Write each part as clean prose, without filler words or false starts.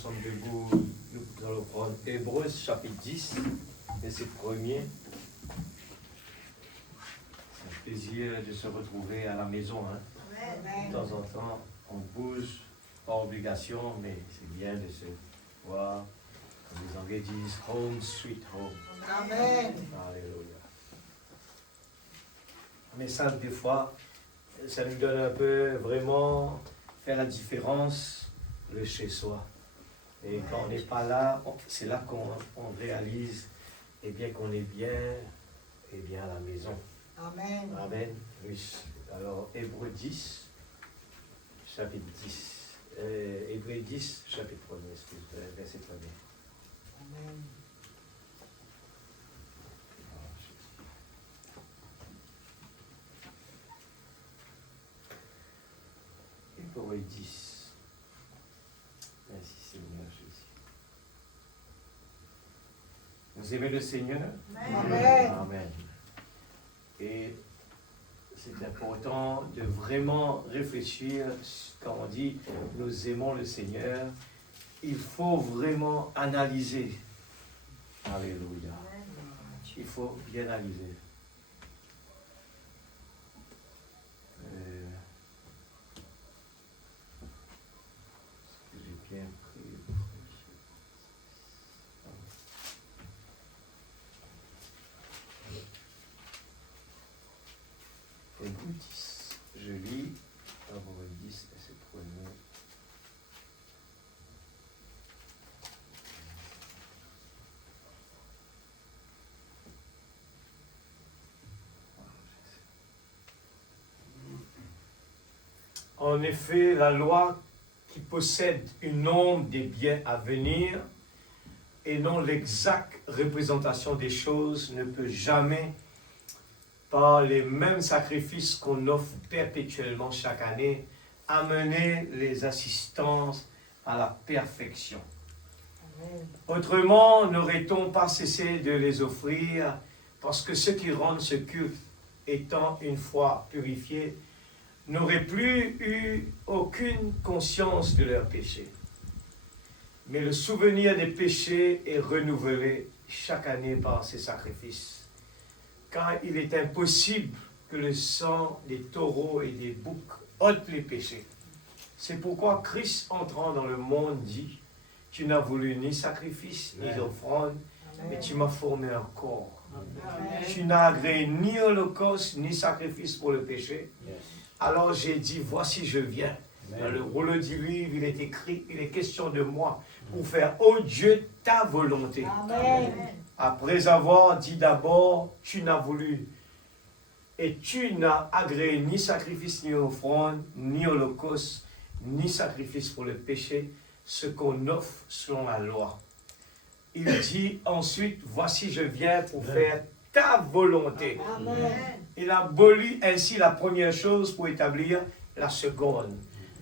sommes debout, nous allons prendre Hébreux chapitre 10, verset 1er. C'est un plaisir de se retrouver à la maison. De temps en temps, on bouge, pas obligation, mais c'est bien de se voir, comme les Anglais disent, home sweet home. Amen. Alléluia. Mais ça, des fois, ça nous donne un peu vraiment faire la différence, le chez-soi. Et quand on n'est pas là, c'est là qu'on réalise qu'on est bien à la maison. Amen. Amen. Oui. Alors, Hébreux 10, chapitre 10. Hébreux 10, chapitre 1er, verset 1er. Amen. Hébreux 10. Merci Seigneur Jésus. Vous aimez le Seigneur? Amen. Amen. Et c'est important de vraiment réfléchir quand on dit nous aimons le Seigneur. Il faut vraiment analyser. Alléluia. Il faut bien analyser. J'ai bien pris. Hébreux 10. Je lis Hébreux 10, c'est le premier. En effet, la loi qui possède une ombre des biens à venir et non l'exacte représentation des choses ne peut jamais, par les mêmes sacrifices qu'on offre perpétuellement chaque année, amener les assistances à la perfection. Amen. Autrement, n'aurait-on pas cessé de les offrir, parce que ceux qui rendent ce culte, étant une fois purifiés, n'auraient plus eu aucune conscience de leurs péchés. Mais le souvenir des péchés est renouvelé chaque année par ces sacrifices, car il est impossible que le sang des taureaux et des boucs ôte les péchés. C'est pourquoi Christ, entrant dans le monde, dit « Tu n'as voulu ni sacrifice, ni offrande, mais tu m'as formé un corps. Amen. Tu n'as agréé ni holocauste, ni sacrifice pour le péché. Yes. Alors j'ai dit, voici je viens. » Dans le rouleau du livre, il est écrit, il est question de moi, pour faire, ô Dieu, ta volonté. Amen. Après avoir dit d'abord, tu n'as voulu, et tu n'as agréé ni sacrifice, ni offrande, ni holocauste, ni sacrifice pour le péché, ce qu'on offre selon la loi. Il dit ensuite, voici je viens pour faire ta volonté. Amen. Il abolit ainsi la première chose pour établir la seconde.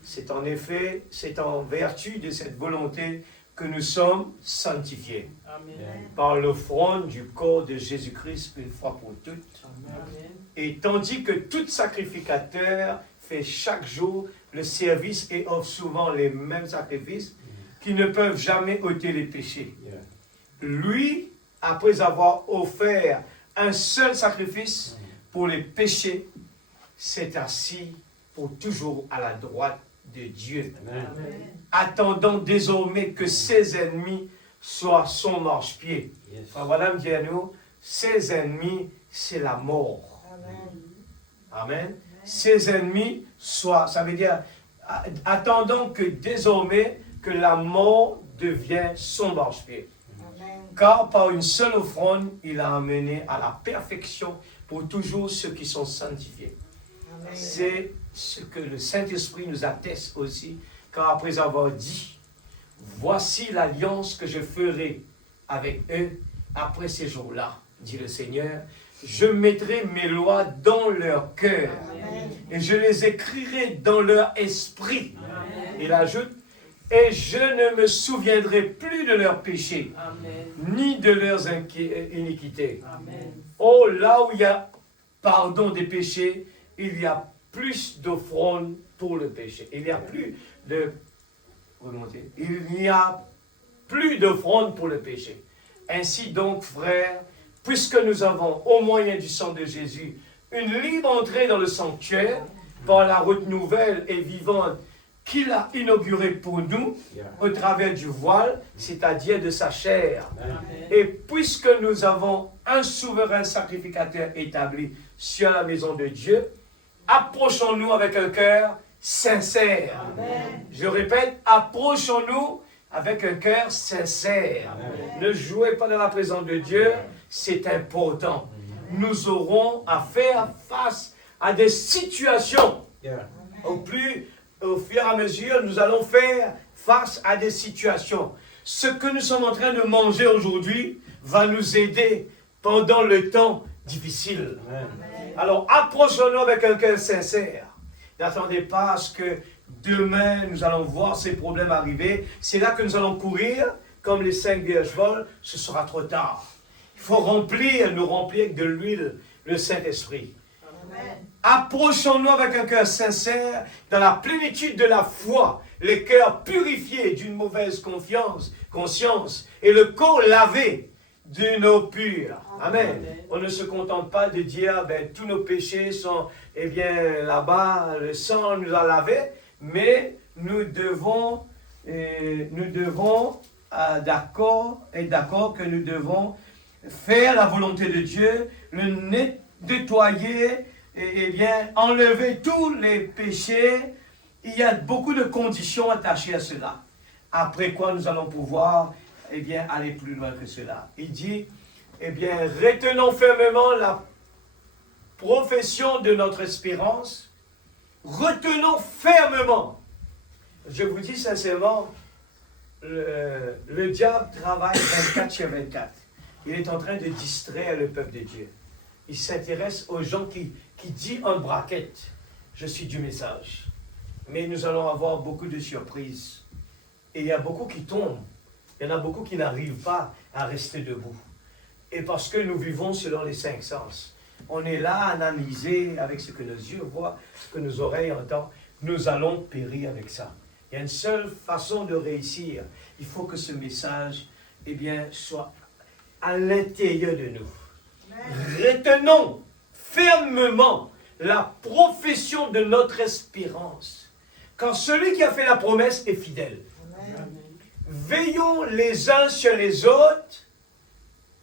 C'est en effet, c'est en vertu de cette volonté que nous sommes sanctifiés par l'offrande du corps de Jésus-Christ une fois pour toutes. Et tandis que tout sacrificateur fait chaque jour le service et offre souvent les mêmes sacrifices qui ne peuvent jamais ôter les péchés. Lui, après avoir offert un seul sacrifice pour les péchés, s'est assis pour toujours à la droite de Dieu, attendant désormais que ses ennemis soient son marchepied. Enfin, voilà, me dit à nous, ses ennemis, c'est la mort. Amen. Ses ennemis soient, ça veut dire, attendant que désormais que la mort devienne son marchepied. Car par une seule offrande, il a amené à la perfection pour toujours ceux qui sont sanctifiés. Amen. C'est ce que le Saint-Esprit nous atteste aussi, car après avoir dit, voici l'alliance que je ferai avec eux après ces jours-là, dit le Seigneur, je mettrai mes lois dans leur cœur et je les écrirai dans leur esprit. Il ajoute, et je ne me souviendrai plus de leurs péchés, ni de leurs iniquités. Oh, là où il y a pardon des péchés, il y a plus d'offrandes pour le péché. Il n'y a plus de remonter. Il n'y a plus d'offrande pour le péché. Ainsi donc, frères, puisque nous avons, au moyen du sang de Jésus, une libre entrée dans le sanctuaire, par la route nouvelle et vivante qu'il a inaugurée pour nous, au travers du voile, c'est-à-dire de sa chair. Amen. Et puisque nous avons un souverain sacrificateur établi sur la maison de Dieu, approchons-nous avec un cœur sincère. Amen. Je répète, approchons-nous avec un cœur sincère. Amen. Ne jouez pas dans la présence de Dieu, c'est important. Nous aurons à faire face à des situations. Au fur et à mesure, nous allons faire face à des situations. Ce que nous sommes en train de manger aujourd'hui va nous aider pendant le temps difficile. Amen. Alors, approchons-nous avec un cœur sincère. N'attendez pas à ce que demain, nous allons voir ces problèmes arriver. C'est là que nous allons courir, comme les 5 vierges folles, ce sera trop tard. Il faut nous remplir avec de l'huile, le Saint-Esprit. Amen. Approchons-nous avec un cœur sincère, dans la plénitude de la foi, les cœurs purifiés d'une mauvaise conscience et le corps lavé d'une eau pure. Amen. Amen. On ne se contente pas de dire, tous nos péchés sont, là-bas, le sang nous a lavés, mais nous devons d'accord que nous devons faire la volonté de Dieu, le nettoyer, enlever tous les péchés. Il y a beaucoup de conditions attachées à cela. Après quoi, nous allons pouvoir, aller plus loin que cela. Il dit, retenons fermement la profession de notre espérance. Retenons fermement. Je vous dis sincèrement, le diable travaille 24 sur 24. Il est en train de distraire le peuple de Dieu. Il s'intéresse aux gens qui disent en braquette, je suis du message. Mais nous allons avoir beaucoup de surprises. Et il y a beaucoup qui tombent. Il y en a beaucoup qui n'arrivent pas à rester debout. Et parce que nous vivons selon les 5 sens. On est là à analyser avec ce que nos yeux voient, ce que nos oreilles entendent. Nous allons périr avec ça. Il y a une seule façon de réussir. Il faut que ce message, soit à l'intérieur de nous. Retenons fermement la profession de notre espérance. Car celui qui a fait la promesse est fidèle. Amen. Veillons les uns sur les autres.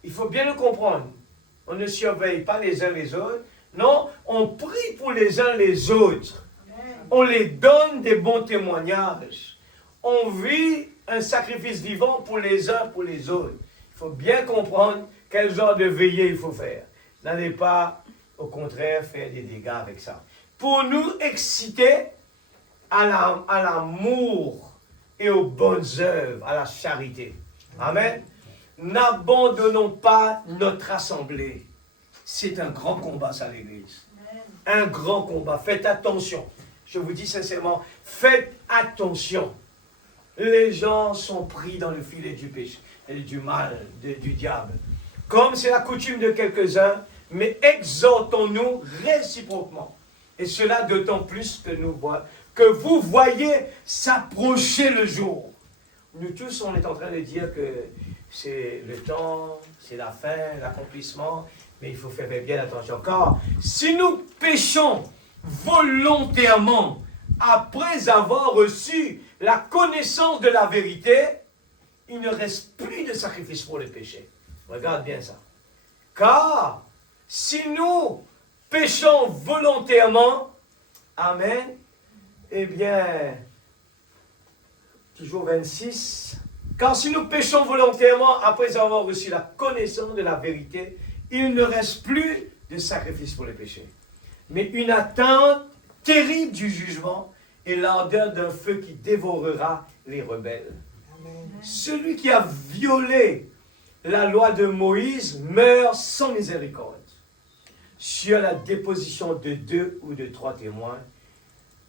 Il faut bien le comprendre. On ne surveille pas les uns les autres. Non, on prie pour les uns les autres. Amen. On les donne des bons témoignages. On vit un sacrifice vivant pour les uns, pour les autres. Il faut bien comprendre quel genre de veillée il faut faire. N'allez pas, au contraire, faire des dégâts avec ça. Pour nous exciter à l'amour et aux bonnes œuvres, à la charité. Amen. N'abandonnons pas notre assemblée. C'est un grand combat, ça, l'Église. Un grand combat. Faites attention. Je vous dis sincèrement, faites attention. Les gens sont pris dans le filet du péché, du mal, du diable. Comme c'est la coutume de quelques-uns, mais exhortons-nous réciproquement. Et cela d'autant plus que vous voyez s'approcher le jour. Nous tous, on est en train de dire que c'est le temps, c'est la fin, l'accomplissement, mais il faut faire bien attention. Car si nous péchons volontairement après avoir reçu la connaissance de la vérité, il ne reste plus de sacrifice pour le péché. Regarde bien ça. Car si nous péchons volontairement, amen, toujours 26, car si nous péchons volontairement après avoir reçu la connaissance de la vérité, il ne reste plus de sacrifice pour le péché, mais une attente terrible du jugement et l'ardeur d'un feu qui dévorera les rebelles. Amen. Celui qui a violé la loi de Moïse meurt sans miséricorde. Sur la déposition de 2 ou de 3 témoins,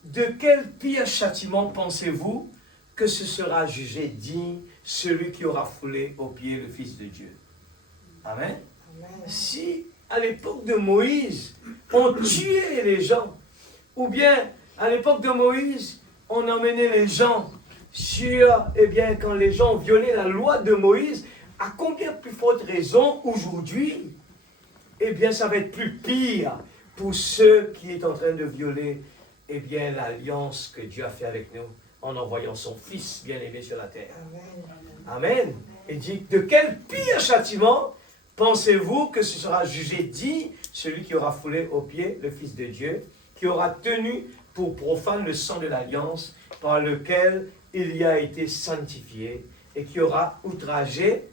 de quel pire châtiment pensez-vous que ce sera jugé digne celui qui aura foulé aux pieds le Fils de Dieu? Amen. Amen. Si à l'époque de Moïse, on tuait les gens, ou bien à l'époque de Moïse, on emmenait les gens sur, eh bien, quand les gens violaient la loi de Moïse, à combien plus forte raison aujourd'hui, eh bien, ça va être plus pire pour ceux qui sont en train de violer, eh bien, l'alliance que Dieu a fait avec nous en envoyant son Fils bien-aimé sur la terre. Amen. Et dit, de quel pire châtiment pensez-vous que ce sera jugé dit celui qui aura foulé aux pieds le Fils de Dieu, qui aura tenu pour profane le sang de l'alliance par lequel il y a été sanctifié et qui aura outragé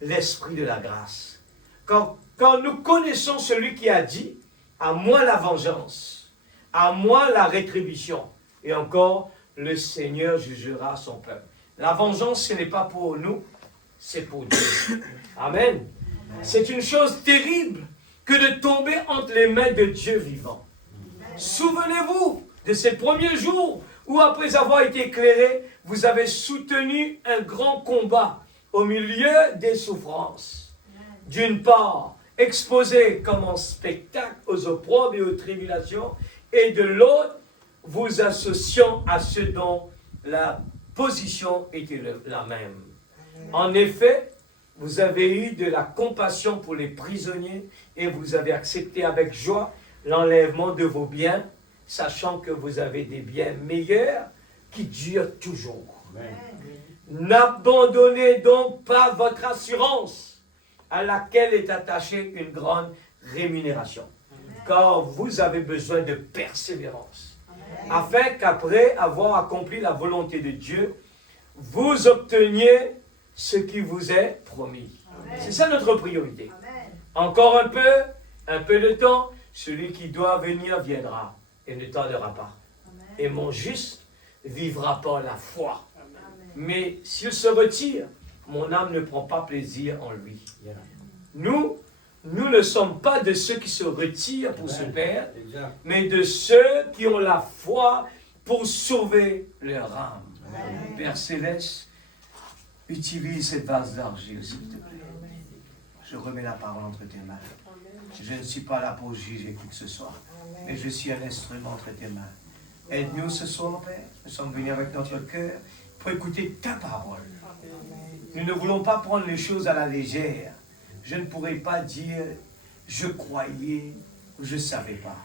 l'esprit de la grâce. Quand nous connaissons celui qui a dit, à moi la vengeance, à moi la rétribution, et encore, le Seigneur jugera son peuple. La vengeance, ce n'est pas pour nous, c'est pour Dieu. Amen. C'est une chose terrible que de tomber entre les mains de Dieu vivant. Souvenez-vous de ces premiers jours où, après avoir été éclairé, vous avez soutenu un grand combat au milieu des souffrances. D'une part, exposé comme en spectacle aux opprobes et aux tribulations, et de l'autre, vous associant à ceux dont la position était la même. En effet, vous avez eu de la compassion pour les prisonniers et vous avez accepté avec joie l'enlèvement de vos biens, sachant que vous avez des biens meilleurs qui durent toujours. N'abandonnez donc pas votre assurance à laquelle est attachée une grande rémunération, car vous avez besoin de persévérance, afin qu'après avoir accompli la volonté de Dieu, vous obteniez ce qui vous est promis. C'est ça notre priorité. Encore un peu de temps, celui qui doit venir viendra et ne tardera pas. Et mon juste vivra par la foi. Mais s'il se retire, mon âme ne prend pas plaisir en lui. Nous ne sommes pas de ceux qui se retirent pour se perdre, mais de ceux qui ont la foi pour sauver leur âme. Père Céleste, utilise cette vase d'argile, s'il te plaît. Je remets la parole entre tes mains. Je ne suis pas là pour juger qui que ce soit, mais je suis un instrument entre tes mains. Aide-nous ce soir, Père. Nous sommes venus avec notre cœur pour écouter ta parole. Nous ne voulons pas prendre les choses à la légère. Je ne pourrais pas dire je croyais ou je ne savais pas.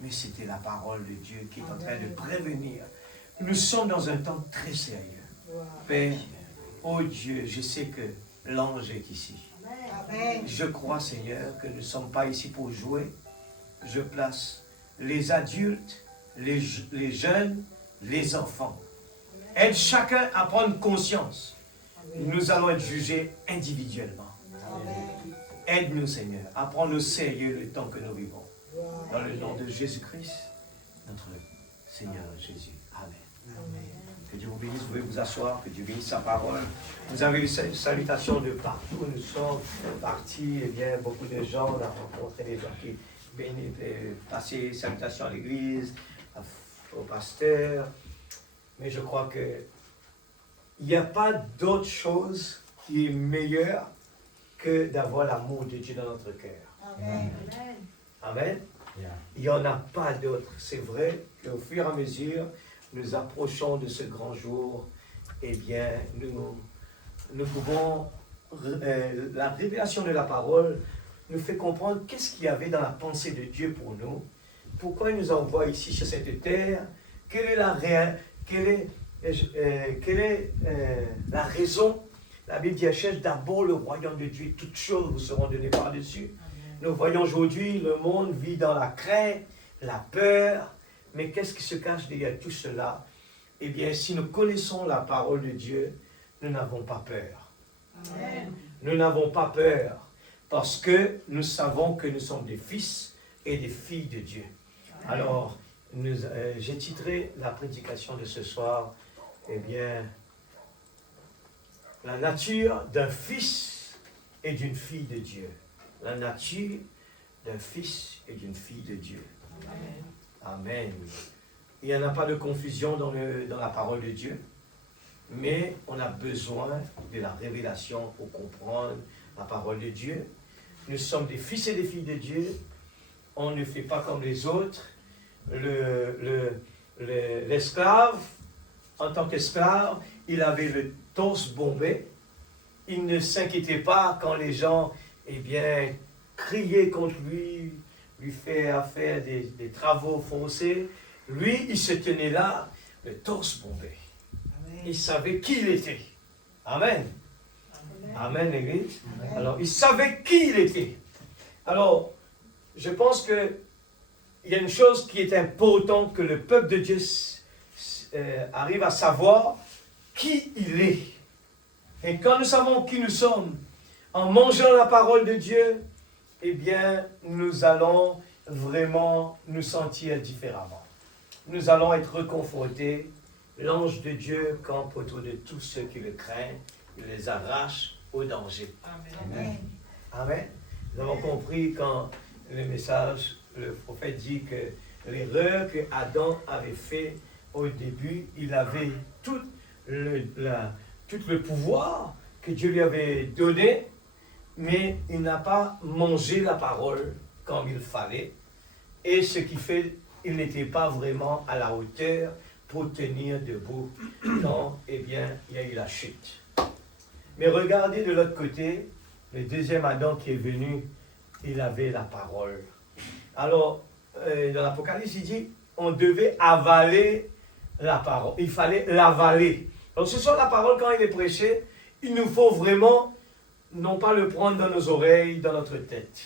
Mais c'était la parole de Dieu qui est en train de prévenir. Nous sommes dans un temps très sérieux. Père, oh Dieu, je sais que l'ange est ici. Je crois, Seigneur, que nous ne sommes pas ici pour jouer. Je place les adultes, les jeunes, les enfants. Aide chacun à prendre conscience. Nous allons être jugés individuellement. Aide-nous, Seigneur, à prendre au sérieux le temps que nous vivons. Dans le nom de Jésus-Christ, notre Seigneur Jésus. Amen. Que Dieu vous bénisse, vous pouvez vous asseoir, que Dieu bénisse sa parole. Vous avez eu une salutation de partout où nous sommes partis, eh bien, beaucoup de gens, on a rencontré des gens qui bénissent, passaient salutations à l'église, au pasteur. Mais je crois que il n'y a pas d'autre chose qui est meilleure que d'avoir l'amour de Dieu dans notre cœur. Amen. Amen. Il n'y en a pas d'autre. C'est vrai qu'au fur et à mesure, nous approchons de ce grand jour, eh bien, nous pouvons, la révélation de la parole nous fait comprendre qu'est-ce qu'il y avait dans la pensée de Dieu pour nous, pourquoi il nous envoie ici sur cette terre, quelle est la raison. La Bible dit, cherche d'abord le royaume de Dieu, toutes choses vous seront données par-dessus. Nous voyons aujourd'hui, le monde vit dans la crainte, la peur, mais qu'est-ce qui se cache derrière tout cela? Eh bien, si nous connaissons la parole de Dieu, nous n'avons pas peur. Amen. Nous n'avons pas peur, parce que nous savons que nous sommes des fils et des filles de Dieu. Amen. Alors, j'ai titré la prédication de ce soir, eh bien, la nature d'un fils et d'une fille de Dieu. La nature d'un fils et d'une fille de Dieu. Amen. Amen. Il n'y en a pas de confusion dans la parole de Dieu, mais on a besoin de la révélation pour comprendre la parole de Dieu. Nous sommes des fils et des filles de Dieu. On ne fait pas comme les autres. L'esclave, en tant qu'esclave, il avait le torse bombé. Il ne s'inquiétait pas quand les gens, eh bien, criaient contre lui, lui faire des travaux forcés. Lui, il se tenait là, le torse bombé. Il savait qui il était. Amen. Amen, l'Église. Alors, il savait qui il était. Alors, je pense qu'il y a une chose qui est importante que le peuple de Dieu arrive à savoir qui il est. Et quand nous savons qui nous sommes, en mangeant la parole de Dieu, eh bien, nous allons vraiment nous sentir différemment. Nous allons être réconfortés. L'ange de Dieu campe autour de tous ceux qui le craignent. Il les arrache au danger. Amen. Amen. Nous avons compris quand le message, le prophète dit que l'erreur que Adam avait fait au début, il avait tout le pouvoir que Dieu lui avait donné, mais il n'a pas mangé la parole comme il fallait. Et ce qui fait, il n'était pas vraiment à la hauteur pour tenir debout quand, eh bien, il y a eu la chute. Mais regardez de l'autre côté, le deuxième Adam qui est venu, il avait la parole. Alors, dans l'Apocalypse, il dit, on devait avaler la parole. Il fallait l'avaler. Donc, ce soit la parole, quand il est prêché, il nous faut vraiment, non pas le prendre dans nos oreilles, dans notre tête.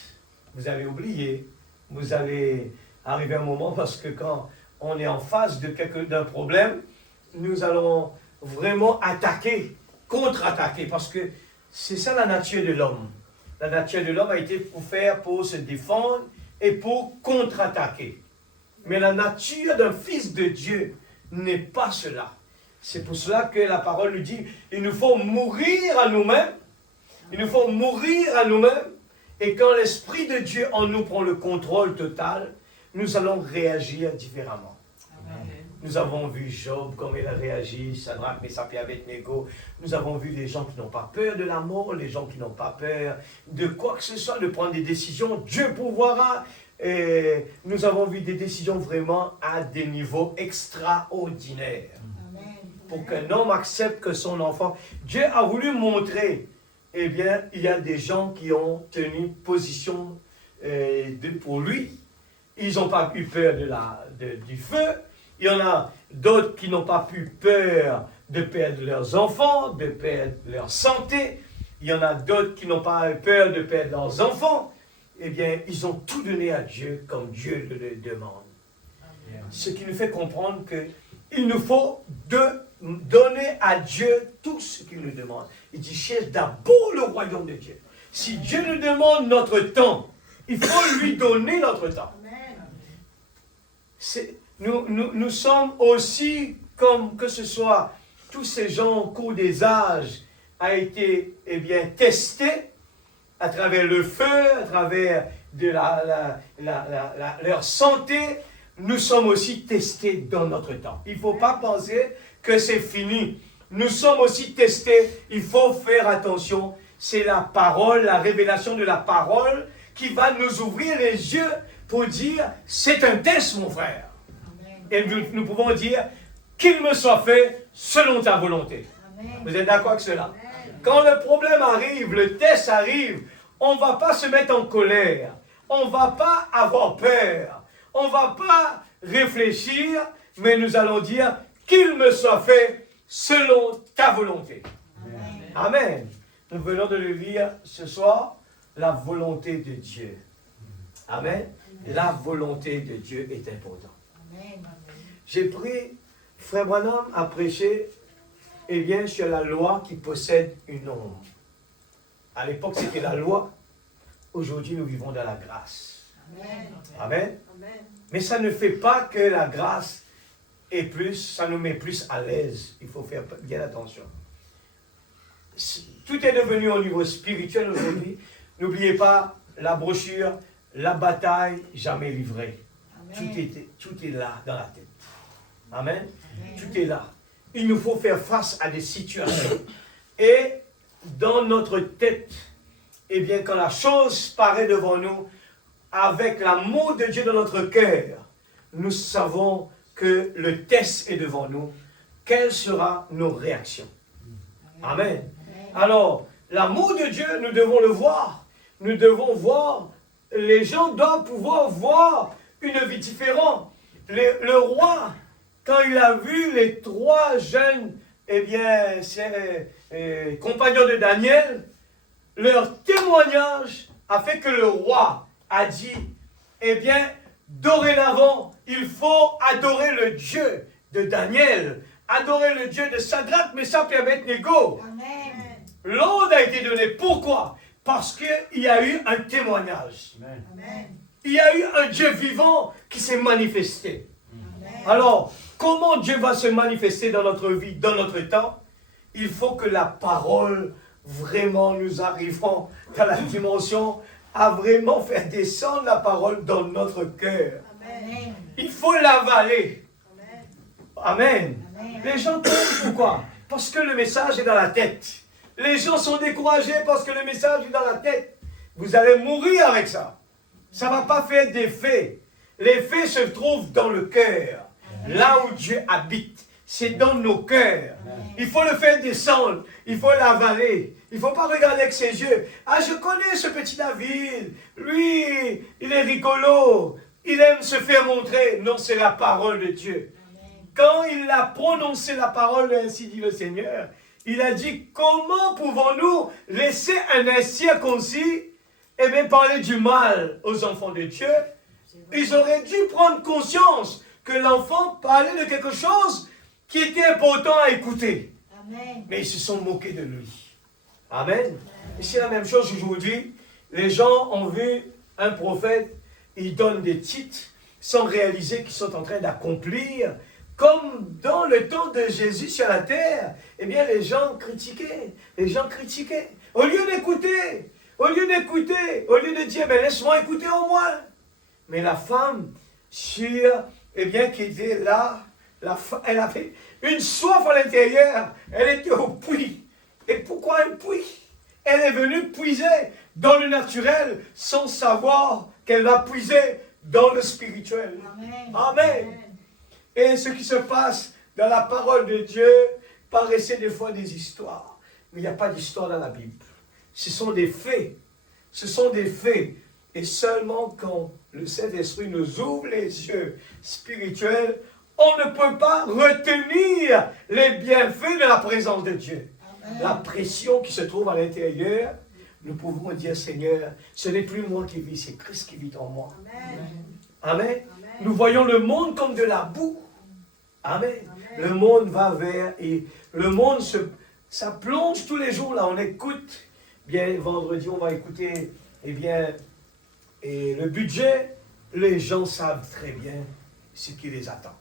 Vous allez oublier, vous allez arriver à un moment, parce que quand on est en face d'un problème, nous allons vraiment attaquer, contre-attaquer, parce que c'est ça la nature de l'homme. La nature de l'homme a été pour se défendre et pour contre-attaquer. Mais la nature d'un fils de Dieu n'est pas cela. C'est pour cela que la parole nous dit, il nous faut mourir à nous-mêmes. Il nous faut mourir à nous-mêmes. Et quand l'Esprit de Dieu en nous prend le contrôle total, nous allons réagir différemment. Amen. Nous avons vu Job, comme il a réagi, Shadrach, Meshach et Abednego. Nous avons vu des gens qui n'ont pas peur de la mort, les gens qui n'ont pas peur de quoi que ce soit, de prendre des décisions. Dieu pourvoira. Et nous avons vu des décisions vraiment à des niveaux extraordinaires. Amen. Pour qu'un homme accepte que son enfant... Dieu a voulu montrer, eh bien, il y a des gens qui ont tenu position pour lui. Ils n'ont pas eu peur du feu. Il y en a d'autres qui n'ont pas eu peur de perdre leurs enfants, de perdre leur santé. Il y en a d'autres qui n'ont pas eu peur de perdre leurs enfants. Eh bien, ils ont tout donné à Dieu comme Dieu le demande. Amen. Ce qui nous fait comprendre qu'il nous faut donner à Dieu tout ce qu'il nous demande. Il dit, cherche d'abord le royaume de Dieu. Si Dieu nous demande notre temps, il faut lui donner notre temps. Nous sommes aussi, comme que ce soit tous ces gens au cours des âges, a été eh bien, testés à travers le feu, à travers leur santé. Nous sommes aussi testés dans notre temps. Il ne faut pas penser que c'est fini. Nous sommes aussi testés. Il faut faire attention. C'est la parole, la révélation de la parole qui va nous ouvrir les yeux pour dire, c'est un test, mon frère. Et nous pouvons dire, qu'il me soit fait selon ta volonté. Amen. Vous êtes d'accord avec cela? Amen. Quand le problème arrive, le test arrive, on ne va pas se mettre en colère. On ne va pas avoir peur. On ne va pas réfléchir, mais nous allons dire, qu'il me soit fait selon ta volonté. Amen. Amen. Nous venons de le lire ce soir, la volonté de Dieu. Amen. Amen. La volonté de Dieu est importante. Amen. J'ai pris, Frère Branham a prêché, eh bien, sur la loi qui possède une ombre. À l'époque, c'était la loi. Aujourd'hui, nous vivons dans la grâce. Amen. Amen. Amen. Mais ça ne fait pas que la grâce est plus, ça nous met plus à l'aise. Il faut faire bien attention. Tout est devenu au niveau spirituel aujourd'hui. N'oubliez pas la brochure, la bataille jamais livrée. Tout est là dans la tête. Amen. Amen. Tout est là. Il nous faut faire face à des situations. Et dans notre tête, eh bien, quand la chose paraît devant nous, avec l'amour de Dieu dans notre cœur, nous savons que le test est devant nous. quelles seront nos réactions? Amen. Alors, l'amour de Dieu, nous devons le voir. Nous devons voir, les gens doivent pouvoir voir une vie différente. Le roi, quand il a vu les 3 jeunes, compagnons de Daniel, leur témoignage a fait que le roi a dit, dorénavant, il faut adorer le Dieu de Daniel, adorer le Dieu de Shadrach, Meshach et Abednego. L'ordre a été donné. Pourquoi? Parce qu'il y a eu un témoignage. Amen. Il y a eu un Dieu vivant qui s'est manifesté. Amen. Alors, comment Dieu va se manifester dans notre vie, dans notre temps? Il faut que la parole, vraiment, nous arrivons dans la dimension à vraiment faire descendre la parole dans notre cœur. Amen. Il faut l'avaler. Amen. Amen. Les gens tombent pourquoi? Parce que le message est dans la tête. Les gens sont découragés parce que le message est dans la tête. Vous allez mourir avec ça. Ça ne va pas faire d'effet. L'effet se trouve dans le cœur. Là où Dieu habite. C'est dans nos cœurs. Il faut le faire descendre. Il faut l'avaler. Il ne faut pas regarder avec ses yeux. Ah, je connais ce petit David. Lui, il est rigolo. Il aime se faire montrer. Non, c'est la parole de Dieu. Quand il a prononcé la parole, ainsi dit le Seigneur, il a dit, comment pouvons-nous laisser un incirconcis parler du mal aux enfants de Dieu? Ils auraient dû prendre conscience que l'enfant parlait de quelque chose qui était important à écouter. Amen. Mais ils se sont moqués de lui. Amen. Et c'est la même chose aujourd'hui. Les gens ont vu un prophète, ils donnent des titres sans réaliser qu'ils sont en train d'accomplir. Comme dans le temps de Jésus sur la terre, les gens critiquaient. Les gens critiquaient. Au lieu d'écouter, au lieu de dire, laisse-moi écouter au moins. Mais la femme, qui était là, elle avait une soif à l'intérieur. Elle était au puits. Et pourquoi un puits? Elle est venue puiser dans le naturel sans savoir qu'elle va puiser dans le spirituel. Amen. Amen. Et ce qui se passe dans la parole de Dieu paraissait des fois des histoires. Mais il n'y a pas d'histoire dans la Bible. Ce sont des faits. Ce sont des faits. Et seulement quand le Saint-Esprit nous ouvre les yeux spirituels, on ne peut pas retenir les bienfaits de la présence de Dieu. Amen. La pression qui se trouve à l'intérieur, nous pouvons dire, Seigneur, ce n'est plus moi qui vis, c'est Christ qui vit en moi. Amen. Amen. Amen. Nous voyons le monde comme de la boue. Amen. Amen. Le monde va vers, et le monde ça plonge tous les jours là. On écoute, vendredi on va écouter, et le budget, les gens savent très bien ce qui les attend.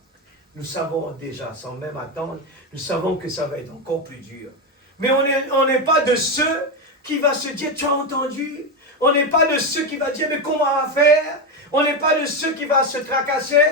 Nous savons déjà, sans même attendre, nous savons que ça va être encore plus dur. Mais on n'est pas de ceux qui va se dire, tu as entendu? On n'est pas de ceux qui va dire, mais comment on va faire? On n'est pas de ceux qui va se tracasser,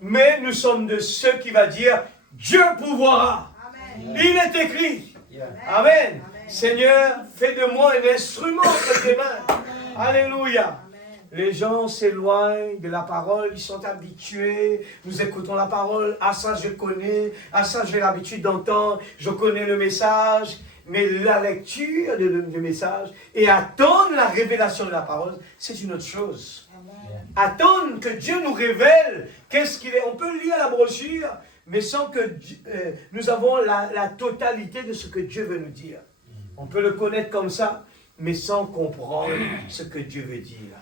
mais nous sommes de ceux qui va dire, Dieu pourvoira. Amen. Il est écrit. Yeah. Amen. Amen. Seigneur, fais de moi un instrument entre tes mains. Amen. Alléluia. Amen. Les gens s'éloignent de la parole, ils sont habitués. Nous écoutons la parole. Ah, ça je connais. Ah, ça j'ai l'habitude d'entendre. Je connais le message. Mais la lecture du message et attendre la révélation de la parole, c'est une autre chose. Amen. Attendre que Dieu nous révèle qu'est-ce qu'il est. On peut lire la brochure, mais sans que nous avons la totalité de ce que Dieu veut nous dire. On peut le connaître comme ça, mais sans comprendre ce que Dieu veut dire.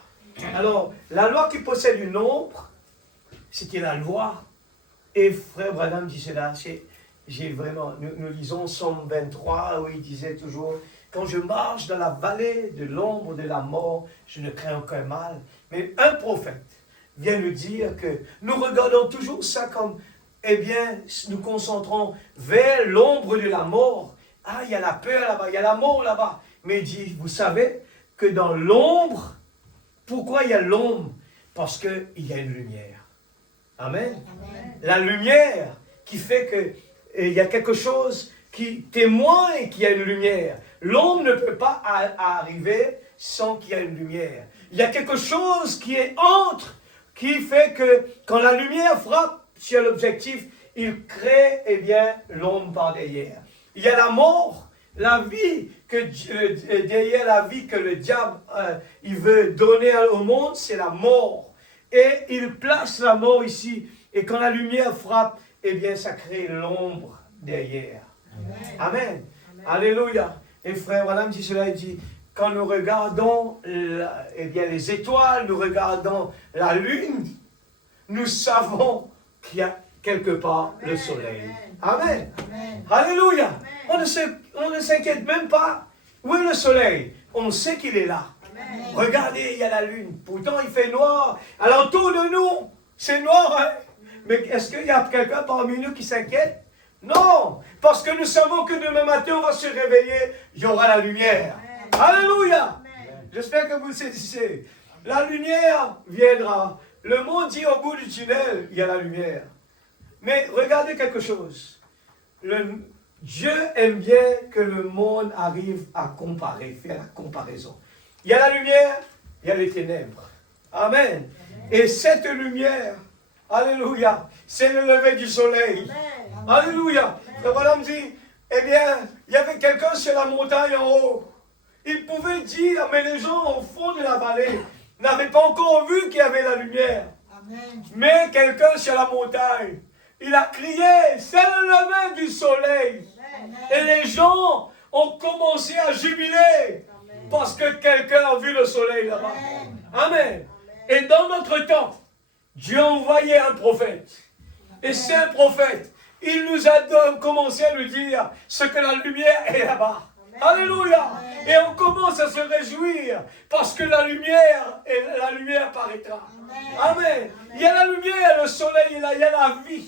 Alors, la loi qui possède une ombre, c'était la loi. Et frère Branham dit cela, nous lisons Somme 23, où il disait toujours, quand je marche dans la vallée de l'ombre de la mort, je ne crains aucun mal. Mais un prophète vient nous dire que nous regardons toujours ça comme, nous concentrons vers l'ombre de la mort. Ah, il y a la peur là-bas, il y a la mort là-bas. Mais il dit, vous savez que dans l'ombre, pourquoi il y a l'ombre? Parce qu'il y a une lumière. Amen. Amen. La lumière qui fait que il y a quelque chose qui témoigne qu'il y a une lumière. L'ombre ne peut pas arriver sans qu'il y ait une lumière. Il y a quelque chose qui est entre, qui fait que quand la lumière frappe sur l'objectif, il crée, eh bien, l'homme par derrière. Il y a la mort, la vie, derrière la vie que le diable, il veut donner au monde, c'est la mort. Et il place la mort ici. Et quand la lumière frappe, eh bien, ça crée l'ombre derrière. Amen. Amen. Alléluia. Et frère Branham dit cela, il dit, quand nous regardons eh bien, les étoiles, nous regardons la lune, nous savons qu'il y a quelque part le soleil. Amen. Amen. Alléluia. Amen. On ne s'inquiète même pas. Où est le soleil? On sait qu'il est là. Amen. Regardez, il y a la lune. Pourtant, il fait noir. Alentour de nous, c'est noir. Hein? Mais est-ce qu'il y a quelqu'un parmi nous qui s'inquiète? Non. Parce que nous savons que demain matin, on va se réveiller. Il y aura la lumière. Amen. Alléluia. J'espère que vous le saisissez. La lumière viendra. Le monde dit au bout du tunnel, il y a la lumière. Mais regardez quelque chose. Dieu aime bien que le monde arrive à comparer, faire la comparaison. Il y a la lumière, il y a les ténèbres. Amen. Et cette lumière, alléluia, c'est le lever du soleil. Amen. Alléluia. Le bonhomme dit, eh bien, il y avait quelqu'un sur la montagne en haut. Il pouvait dire, mais les gens au fond de la vallée n'avaient pas encore vu qu'il y avait la lumière. Amen. Mais quelqu'un sur la montagne, il a crié, c'est le lever du soleil. Amen. Et les gens ont commencé à jubiler. Amen. Parce que quelqu'un a vu le soleil là-bas. Amen. Amen. Et dans notre temps, Dieu a envoyé un prophète. Et c'est un prophète. Il nous a commencé à nous dire ce que la lumière est là-bas. Alléluia. Amen. Et on commence à se réjouir parce que la lumière paraîtra. Amen. Amen. Il y a la lumière, le soleil est là, il y a la vie.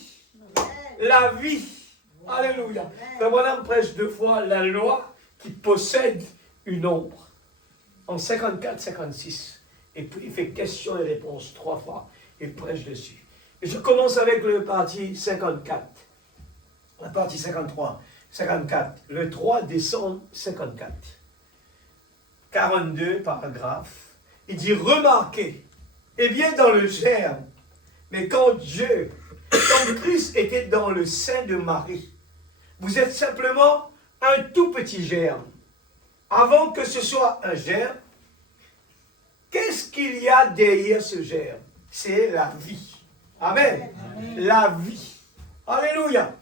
Amen. La vie. Alléluia. Le bonhomme prêche 2 fois la loi qui possède une ombre. En 54-56. Et puis il fait question et réponse 3 fois. Il prêche dessus. Et je commence avec le parti 54. La partie 53. 54, le 3 décembre 54. 42 paragraphes. Il dit, remarquez, eh bien dans le germe, mais quand Christ était dans le sein de Marie, vous êtes simplement un tout petit germe. Avant que ce soit un germe, qu'est-ce qu'il y a derrière ce germe? C'est la vie. Amen. Amen. La vie. Alléluia.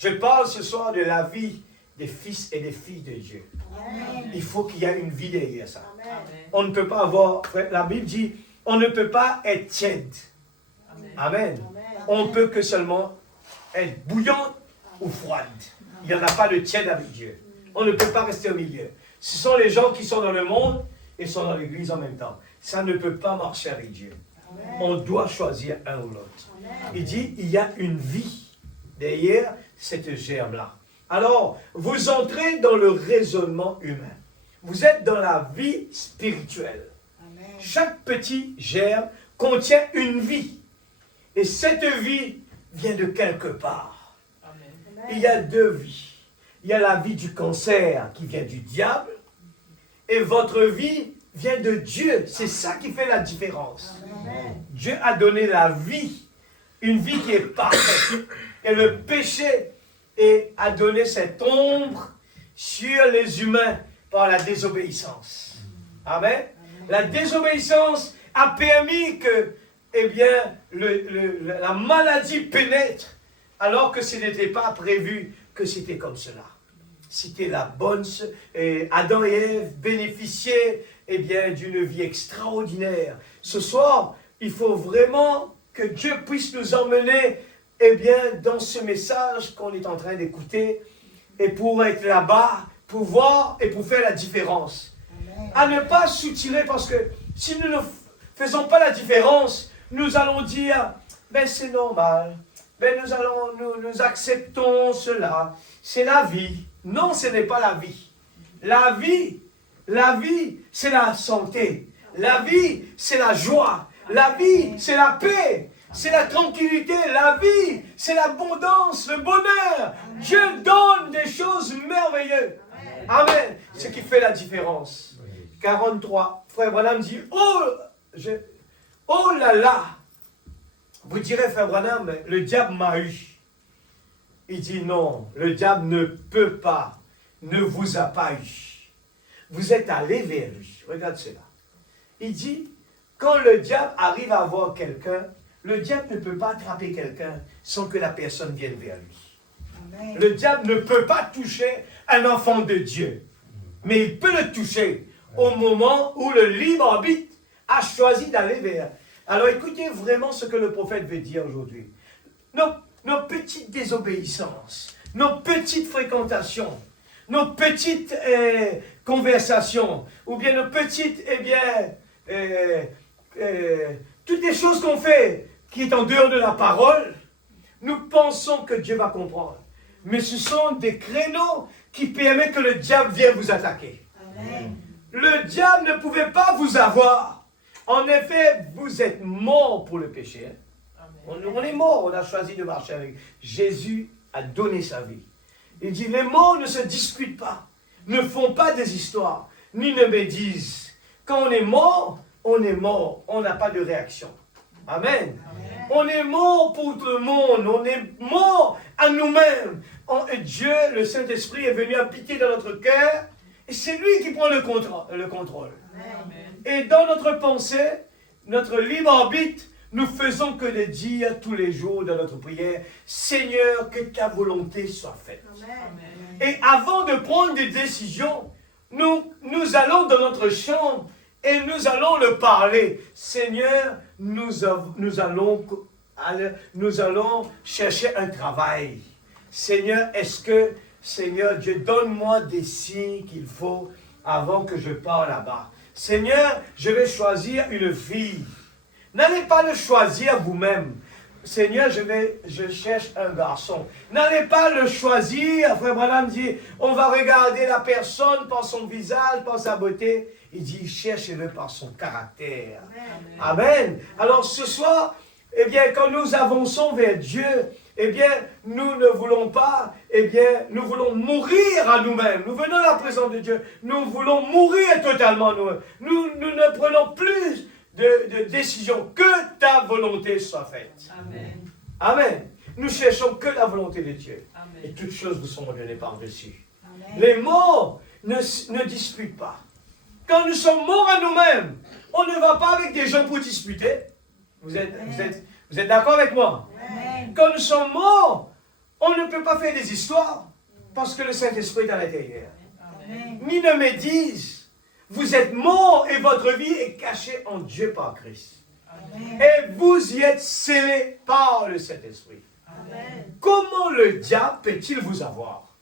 Je parle ce soir de la vie des fils et des filles de Dieu. Amen. Il faut qu'il y ait une vie derrière ça. Amen. On ne peut pas avoir, la Bible dit, on ne peut pas être tiède. Amen. Amen. Amen. On peut que seulement être bouillante ou froide. Amen. Il n'y en a pas de tiède avec Dieu. On ne peut pas rester au milieu. Ce sont les gens qui sont dans le monde et sont dans l'église en même temps. Ça ne peut pas marcher avec Dieu. Amen. On doit choisir un ou l'autre. Il dit, il y a une vie derrière cette germe-là. Alors, vous entrez dans le raisonnement humain. Vous êtes dans la vie spirituelle. Amen. Chaque petit germe contient une vie. Et cette vie vient de quelque part. Amen. Il y a 2 vies. Il y a la vie du cancer qui vient du diable. Et votre vie vient de Dieu. C'est ça qui fait la différence. Amen. Dieu a donné la vie. Une vie qui est parfaite. Et le péché a donné cette ombre sur les humains par la désobéissance. Amen. La désobéissance a permis que, eh bien, la maladie pénètre, alors que ce n'était pas prévu que c'était comme cela. C'était la bonne... Adam et Ève bénéficiaient, eh bien, d'une vie extraordinaire. Ce soir, il faut vraiment que Dieu puisse nous emmener, eh bien, dans ce message qu'on est en train d'écouter, et pour être là-bas, pour voir et pour faire la différence. Amen. À ne pas soutirer, parce que si nous ne faisons pas la différence, nous allons dire, ben c'est normal, ben nous acceptons cela, c'est la vie. Non, ce n'est pas la vie. La vie, c'est la santé. La vie, c'est la joie. La vie, c'est la paix. C'est la tranquillité, la vie, c'est l'abondance, le bonheur. Amen. Dieu donne des choses merveilleuses. Amen. Amen. Ce qui fait la différence. 43. Frère Branham dit, oh là là. Vous direz, Frère Branham, le diable m'a eu. il dit non, le diable ne peut pas, ne vous a pas eu. Vous êtes allé vers lui. Regarde cela. Il dit, quand le diable arrive à voir quelqu'un, le diable ne peut pas attraper quelqu'un sans que la personne vienne vers lui. Amen. Le diable ne peut pas toucher un enfant de Dieu, mais il peut le toucher au moment où le libre arbitre a choisi d'aller vers. Alors écoutez vraiment ce que le prophète veut dire aujourd'hui. Nos petites désobéissances, nos petites fréquentations, nos petites conversations, ou bien nos petites, toutes les choses qu'on fait qui est en dehors de la parole, nous pensons que Dieu va comprendre. Mais ce sont des créneaux qui permettent que le diable vienne vous attaquer. Amen. Le diable ne pouvait pas vous avoir. En effet, vous êtes mort pour le péché. On est mort, on a choisi de marcher avec. Jésus a donné sa vie. Il dit, les morts ne se disputent pas, ne font pas des histoires, ni ne médisent. Quand on est mort, on n'a pas de réaction. Amen. Amen. On est mort pour tout le monde, on est mort à nous-mêmes. Dieu, le Saint-Esprit, est venu habiter dans notre cœur, et c'est lui qui prend le contrôle. Amen. Et dans notre pensée, notre libre arbitre, nous faisons que de dire tous les jours dans notre prière, Seigneur, que ta volonté soit faite. Amen. Et avant de prendre des décisions, nous allons dans notre chambre et nous allons le parler. Seigneur, nous allons chercher un travail. Seigneur, Seigneur Dieu, donne-moi des signes qu'il faut avant que je parte là-bas. Seigneur, je vais choisir une fille. N'allez pas le choisir vous-même. Seigneur, je cherche un garçon. N'allez pas le choisir. Frère Branham dit, on va regarder la personne par son visage, par sa beauté. Il dit, cherchez-le par son caractère. Amen. Amen. Alors ce soir, quand nous avançons vers Dieu, nous ne voulons pas, nous voulons mourir à nous-mêmes. Nous venons à la présence de Dieu. Nous voulons mourir totalement nous-mêmes. Nous ne prenons plus de décision, que ta volonté soit faite. Amen. Amen. Nous cherchons que la volonté de Dieu. Amen. Et toutes choses vous sont données par-dessus. Les morts ne disputent pas. Quand nous sommes morts à nous-mêmes, on ne va pas avec des gens pour disputer. Vous êtes d'accord avec moi? Amen. Quand nous sommes morts, on ne peut pas faire des histoires parce que le Saint-Esprit est à l'intérieur. Ni ne médise. Vous êtes mort et votre vie est cachée en Dieu par Christ. Amen. Et vous y êtes scellés par le Saint-Esprit. Comment le diable peut-il vous avoir?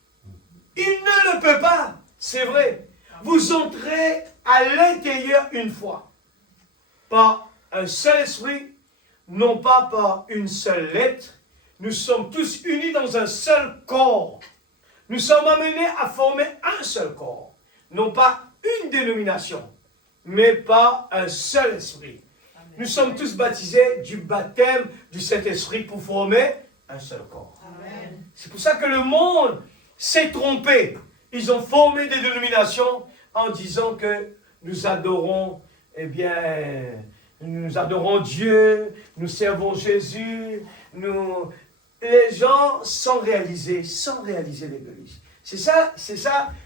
Il ne le peut pas, c'est vrai. Vous entrez à l'intérieur une fois, par un seul esprit, non pas par une seule lettre. Nous sommes tous unis dans un seul corps. Nous sommes amenés à former un seul corps, non pas une dénomination, mais pas un seul esprit. Amen. Nous sommes tous baptisés du baptême du Saint-Esprit pour former un seul corps. Amen. C'est pour ça que le monde s'est trompé. Ils ont formé des dénominations en disant que nous adorons, nous adorons Dieu, nous servons Jésus, les gens sans réaliser l'Église. C'est ça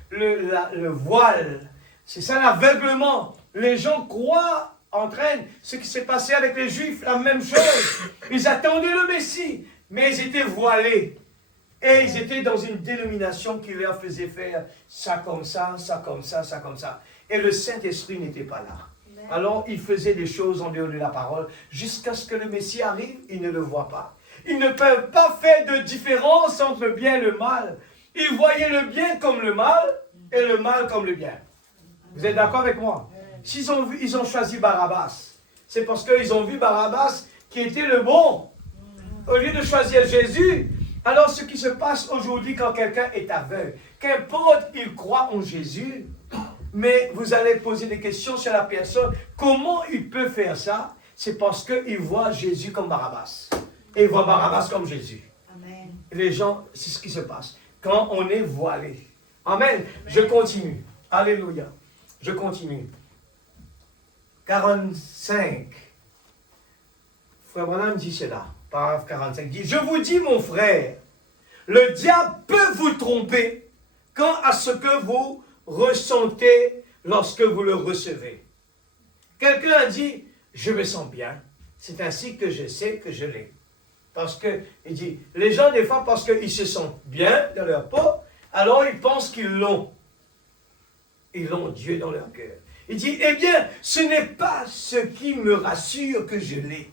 le voile. C'est ça l'aveuglement. Les gens croient, entraînent ce qui s'est passé avec les Juifs, la même chose. Ils attendaient le Messie, mais ils étaient voilés. Et ils étaient dans une dénomination qui leur faisait faire ça comme ça, ça comme ça, ça comme ça. Et le Saint-Esprit n'était pas là. Alors ils faisaient des choses en dehors de la parole. Jusqu'à ce que le Messie arrive, ils ne le voient pas. Ils ne peuvent pas faire de différence entre le bien et le mal. Ils voyaient le bien comme le mal et le mal comme le bien. Vous êtes d'accord avec moi? S'ils ont choisi Barabbas, c'est parce qu'ils ont vu Barabbas qui était le bon. Au lieu de choisir Jésus, alors ce qui se passe aujourd'hui quand quelqu'un est aveugle, qu'importe il croit en Jésus, mais vous allez poser des questions sur la personne, comment il peut faire ça? C'est parce qu'il voit Jésus comme Barabbas. Et il voit Barabbas comme Jésus. Amen. Les gens, c'est ce qui se passe quand on est voilé. Amen. Amen. Je continue. Alléluia. Je continue. 45. Frère Branham dit cela. Paragraphe 45 dit, je vous dis, mon frère, Le diable peut vous tromper quant à ce que vous ressentez lorsque vous le recevez. Quelqu'un a dit, je me sens bien, c'est ainsi que je sais que je l'ai. Parce que, il dit, les gens des fois, parce qu'ils se sentent bien dans leur peau, alors ils pensent qu'ils l'ont. Ils ont Dieu dans leur cœur. Il dit, eh bien, ce n'est pas ce qui me rassure que je l'ai.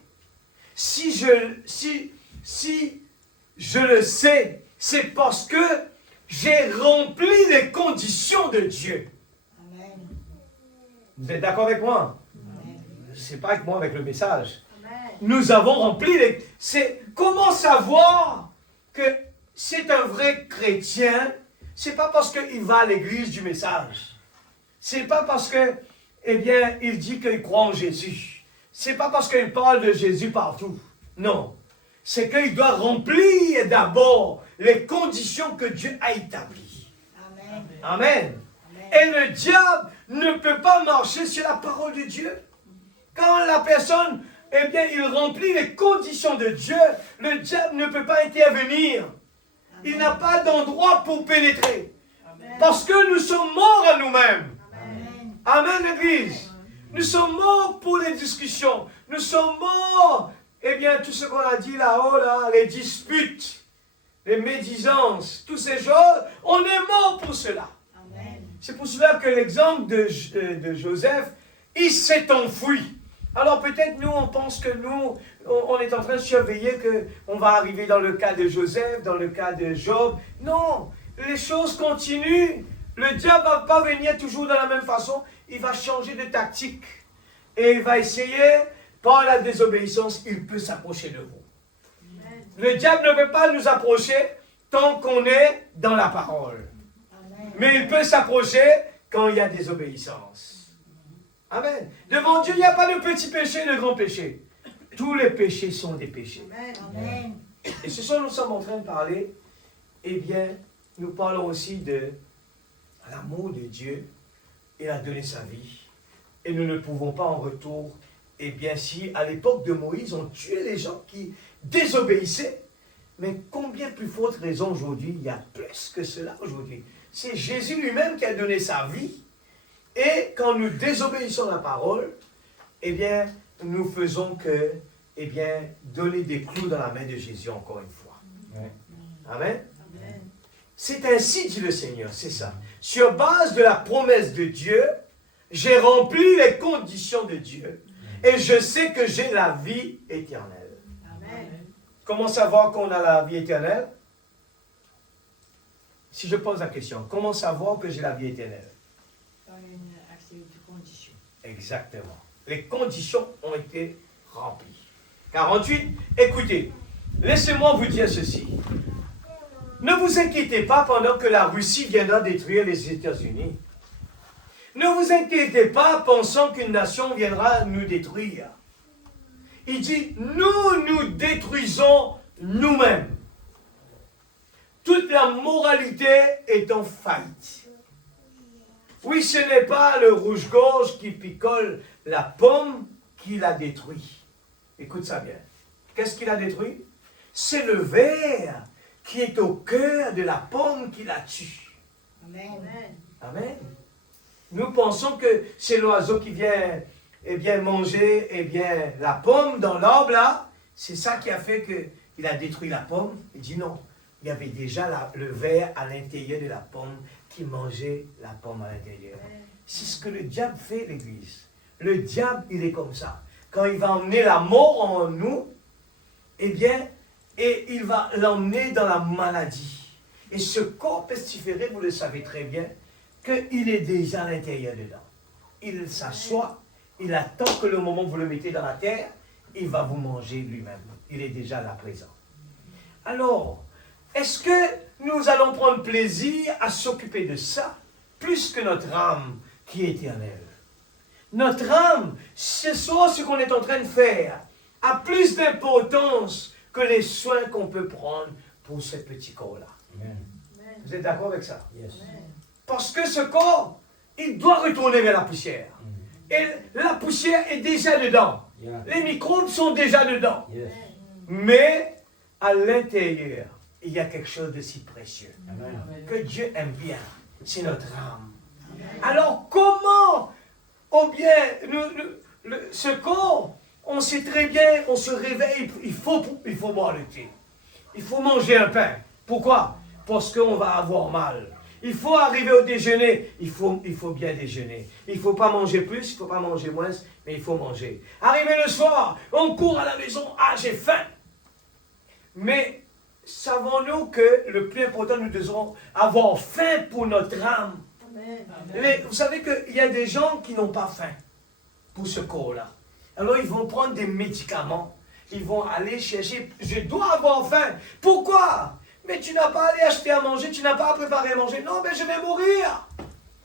Si je le sais, c'est parce que j'ai rempli les conditions de Dieu. Amen. Vous êtes d'accord avec moi? Amen. C'est pas avec moi, avec le message. Amen. Nous avons rempli les... Comment savoir que c'est un vrai chrétien? C'est pas parce qu'il va à l'église du message. C'est pas parce que, eh bien, il dit qu'il croit en Jésus. C'est pas parce qu'il parle de Jésus partout. Non. C'est qu'il doit remplir d'abord les conditions que Dieu a établies. Amen. Amen. Amen. Et le diable ne peut pas marcher sur la parole de Dieu. Quand la personne, eh bien, il remplit les conditions de Dieu, le diable ne peut pas intervenir. Il n'a pas d'endroit pour pénétrer. Amen. Parce que nous sommes morts à nous-mêmes. Amen. Amen, l'Église. Nous sommes morts pour les discussions. Nous sommes morts, eh bien, tout ce qu'on a dit là-haut, là, les disputes, les médisances, toutes ces choses, on est morts pour cela. Amen. C'est pour cela que l'exemple de Joseph, il s'est enfui. Alors peut-être nous, on pense que nous, on est en train de surveiller qu'on va arriver dans le cas de Joseph, dans le cas de Job. Non, les choses continuent. Le diable ne va pas venir toujours de la même façon. Il va changer de tactique. Et il va essayer, par la désobéissance, il peut s'approcher de vous. Amen. Le diable ne peut pas nous approcher tant qu'on est dans la parole. Amen. Mais il peut s'approcher quand il y a désobéissance. Amen. Devant Dieu, il n'y a pas de petit péché et de grand péché. Tous les péchés sont des péchés. Amen. Et ce soir, nous sommes en train de parler, eh bien, nous parlons aussi de l'amour de Dieu. Il a donné sa vie. Et nous ne pouvons pas en retour. Eh bien, si à l'époque de Moïse, on tuait les gens qui désobéissaient, mais combien plus forte raison aujourd'hui, il y a plus que cela aujourd'hui. C'est Jésus lui-même qui a donné sa vie. Et quand nous désobéissons la parole, eh bien, nous faisons que, eh bien, donner des clous dans la main de Jésus encore une fois. Ouais. Amen. Amen. C'est ainsi, dit le Seigneur, c'est ça. Sur base de la promesse de Dieu, j'ai rempli les conditions de Dieu et je sais que j'ai la vie éternelle. Amen. Comment savoir qu'on a la vie éternelle? Si je pose la question, comment savoir que j'ai la vie éternelle? Par une activité de condition. Exactement. Les conditions ont été remplies. 48, écoutez, laissez-moi vous dire ceci. Ne vous inquiétez pas pendant que la Russie viendra détruire les États-Unis. Ne vous inquiétez pas pensant qu'une nation viendra nous détruire. Il dit, nous nous détruisons nous-mêmes. Toute la moralité est en faillite. Oui, ce n'est pas le rouge-gorge qui picole la pomme qui l'a détruit. Écoute ça bien. Qu'est-ce qui l'a détruit? C'est le ver qui est au cœur de la pomme qui la tue. Amen. Amen. Nous pensons que c'est l'oiseau qui vient, eh bien, manger, eh bien, la pomme dans l'arbre là. C'est ça qui a fait qu'il a détruit la pomme. Il dit non. Il y avait déjà le ver à l'intérieur de la pomme qui mangeait la pomme à l'intérieur. C'est ce que le diable fait, l'Église. Le diable, il est comme ça. Quand il va emmener la mort en nous, eh bien, et il va l'emmener dans la maladie. Et ce corps pestiféré, vous le savez très bien, qu'il est déjà à l'intérieur dedans. Il s'assoit, il attend que le moment où vous le mettez dans la terre, il va vous manger lui-même. Il est déjà là présent. Alors, est-ce que nous allons prendre plaisir à s'occuper de ça, plus que notre âme qui est éternelle? Notre âme, ce soir, ce qu'on est en train de faire, a plus d'importance que les soins qu'on peut prendre pour ce petit corps-là. Amen. Vous êtes d'accord avec ça? Yes. Parce que ce corps, il doit retourner vers la poussière. Et la poussière est déjà dedans. Yeah. Les microbes sont déjà dedans. Yes. Mais à l'intérieur, il y a quelque chose de si précieux. Amen. Que Dieu aime bien. C'est notre âme. Alors comment, oh bien, ce corps, on sait très bien, on se réveille, il faut boire le thé. Il faut manger un pain. Pourquoi? Parce qu'on va avoir mal. Il faut arriver au déjeuner, il faut bien déjeuner. Il ne faut pas manger plus, il ne faut pas manger moins, mais il faut manger. Arriver le soir, on court à la maison, ah j'ai faim. Mais savons-nous que le plus important, nous devons avoir faim pour notre âme. Mais vous savez qu'il y a des gens qui n'ont pas faim pour ce corps-là. Alors ils vont prendre des médicaments, ils vont aller chercher, je dois avoir faim. Pourquoi? Mais tu n'as pas allé acheter à manger, tu n'as pas préparé à manger. Non, mais je vais mourir.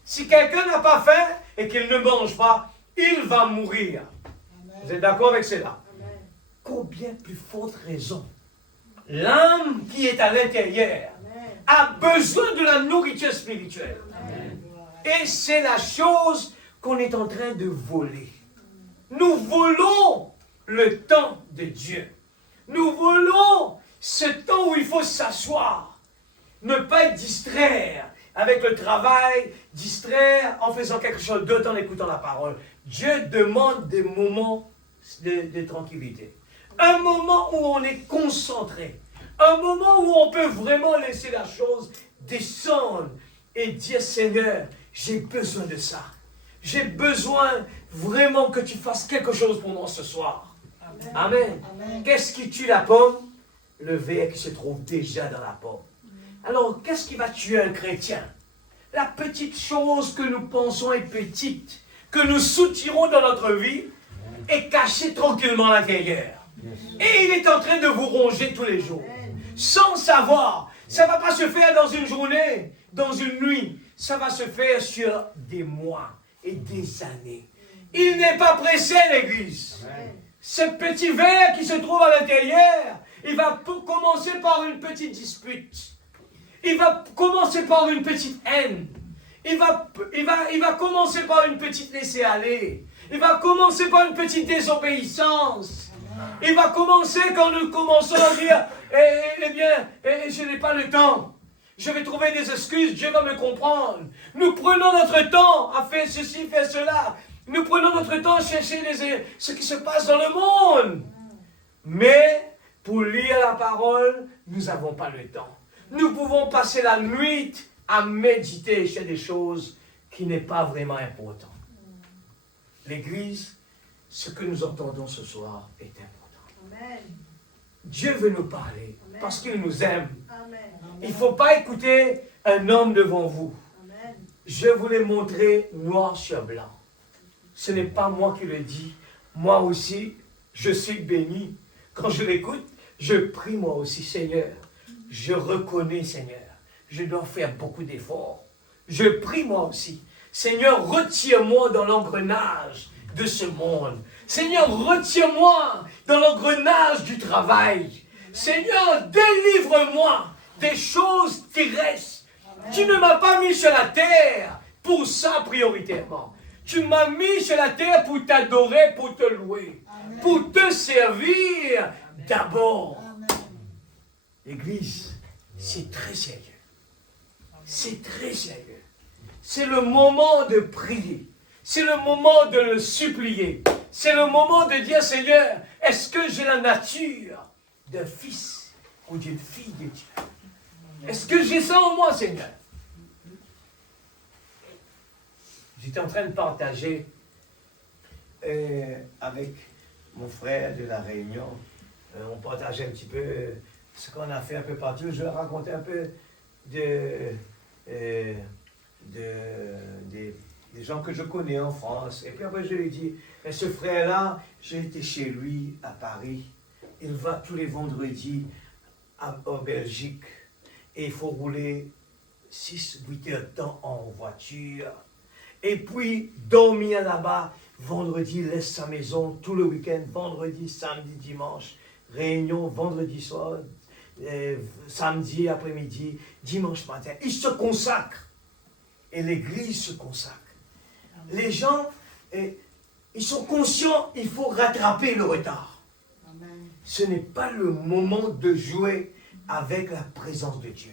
Si quelqu'un n'a pas faim et qu'il ne mange pas, il va mourir. Amen. Vous êtes d'accord avec cela? Amen. Combien plus forte raison, l'âme qui est à l'intérieur a besoin de la nourriture spirituelle. Amen. Et c'est la chose qu'on est en train de voler. Nous volons le temps de Dieu. Nous volons ce temps où il faut s'asseoir, ne pas être distraire avec le travail, distraire en faisant quelque chose d'autre, en écoutant la parole. Dieu demande des moments de tranquillité. Un moment où on est concentré. Un moment où on peut vraiment laisser la chose descendre et dire, Seigneur, j'ai besoin de ça. J'ai besoin vraiment que tu fasses quelque chose pour moi ce soir. Amen. Amen. Amen. Qu'est-ce qui tue la pomme? Le ver qui se trouve déjà dans la pomme. Alors, qu'est-ce qui va tuer un chrétien? La petite chose que nous pensons est petite, que nous soutirons dans notre vie, est cachée tranquillement à l'intérieur. Et il est en train de vous ronger tous les jours. Sans savoir. Ça ne va pas se faire dans une journée, dans une nuit. Ça va se faire sur des mois et des années. Il n'est pas pressé, l'Église. Ce petit ver qui se trouve à l'intérieur, il va commencer par une petite dispute. Il va commencer par une petite haine. Il va commencer par une petite laisser-aller. Il va commencer par une petite désobéissance. Il va commencer quand nous commençons à dire je n'ai pas le temps. Je vais trouver des excuses, Dieu va me comprendre. Nous prenons notre temps à faire ceci, faire cela. Nous prenons notre temps à chercher ce qui se passe dans le monde. Mais pour lire la parole, nous n'avons pas le temps. Nous pouvons passer la nuit à méditer sur des choses qui n'est pas vraiment importantes. L'Église, ce que nous entendons ce soir est important. Amen. Dieu veut nous parler. Amen. Parce qu'il nous aime. Amen. Il ne faut pas écouter un homme devant vous. Amen. Je vous l'ai montré noir sur blanc. Ce n'est pas moi qui le dis. Moi aussi, je suis béni. Quand je l'écoute, je prie moi aussi, Seigneur. Je reconnais, Seigneur, je dois faire beaucoup d'efforts. Je prie moi aussi. Seigneur, retire-moi dans l'engrenage de ce monde. Seigneur, retire-moi dans l'engrenage du travail. Seigneur, délivre-moi des choses terrestres. Tu ne m'as pas mis sur la terre pour ça prioritairement. Tu m'as mis sur la terre pour t'adorer, pour te louer, Amen. Pour te servir d'abord. L'Église, c'est très sérieux. C'est très sérieux. C'est le moment de prier. C'est le moment de le supplier. C'est le moment de dire, Seigneur, est-ce que j'ai la nature d'un fils ou d'une fille de Dieu? Est-ce que j'ai ça en moi, Seigneur? J'étais en train de partager avec mon frère de la Réunion. On partageait un petit peu ce qu'on a fait un peu partout. Je leur racontais un peu des gens que je connais en France. Et puis après, je lui ai dit, ce frère-là, j'ai été chez lui à Paris. Il va tous les vendredis en Belgique. Et il faut rouler 6-8 heures de temps en voiture. Et puis, dormir là-bas, vendredi, laisse sa maison tout le week-end, vendredi, samedi, dimanche, réunion, vendredi soir, samedi après-midi, dimanche matin. Il se consacre. Et l'Église se consacre. Les gens, ils sont conscients, il faut rattraper le retard. Amen. Ce n'est pas le moment de jouer avec la présence de Dieu.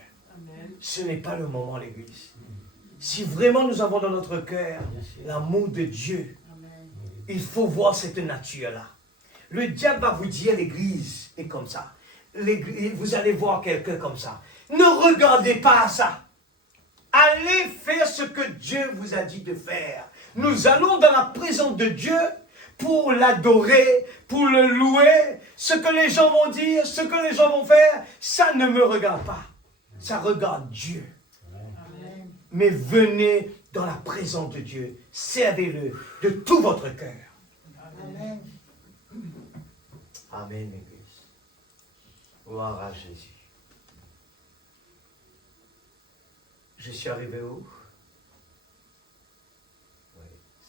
Ce n'est pas le moment, l'Église. Si vraiment nous avons dans notre cœur l'amour de Dieu, il faut voir cette nature-là. Le diable va vous dire, l'Église est comme ça. Vous allez voir quelqu'un comme ça. Ne regardez pas à ça. Allez faire ce que Dieu vous a dit de faire. Nous allons dans la présence de Dieu pour l'adorer, pour le louer. Ce que les gens vont dire, ce que les gens vont faire, ça ne me regarde pas. Ça regarde Dieu. Amen. Mais venez dans la présence de Dieu. Servez-le de tout votre cœur. Amen. Amen, l'Église. Gloire à Jésus. Je suis arrivé où? Oui,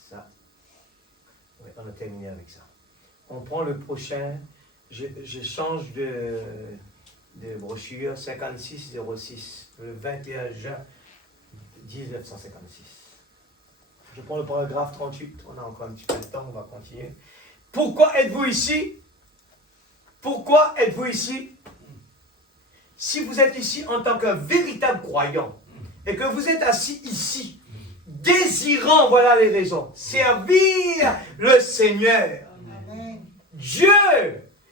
ça. Oui, on a terminé avec ça. On prend le prochain. Je change de brochure 5606, le 21 juin 1956. Je prends le paragraphe 38. On a encore un petit peu de temps, on va continuer. Pourquoi êtes-vous ici? Pourquoi êtes-vous ici? Si vous êtes ici en tant qu'un véritable croyant, et que vous êtes assis ici, désirant, voilà les raisons, servir le Seigneur. Amen. Dieu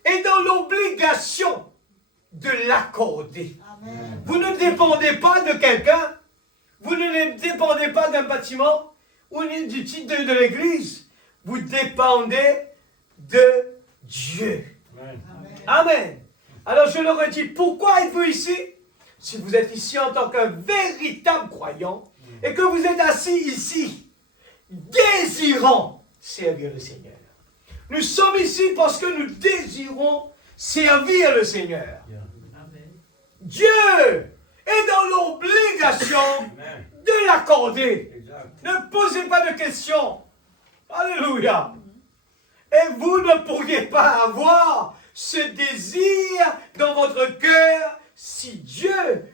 est dans l'obligation de l'accorder. Amen. Vous ne dépendez pas de quelqu'un, vous ne dépendez pas d'un bâtiment ou du titre de l'église, vous dépendez de Dieu. Amen. Amen. Alors je le redis, pourquoi êtes-vous ici? Si vous êtes ici en tant qu'un véritable croyant et que vous êtes assis ici, désirant servir le Seigneur. Nous sommes ici parce que nous désirons servir le Seigneur. Amen. Dieu est dans l'obligation de l'accorder. Ne posez pas de questions. Alléluia. Et vous ne pourriez pas avoir ce désir dans votre cœur si Dieu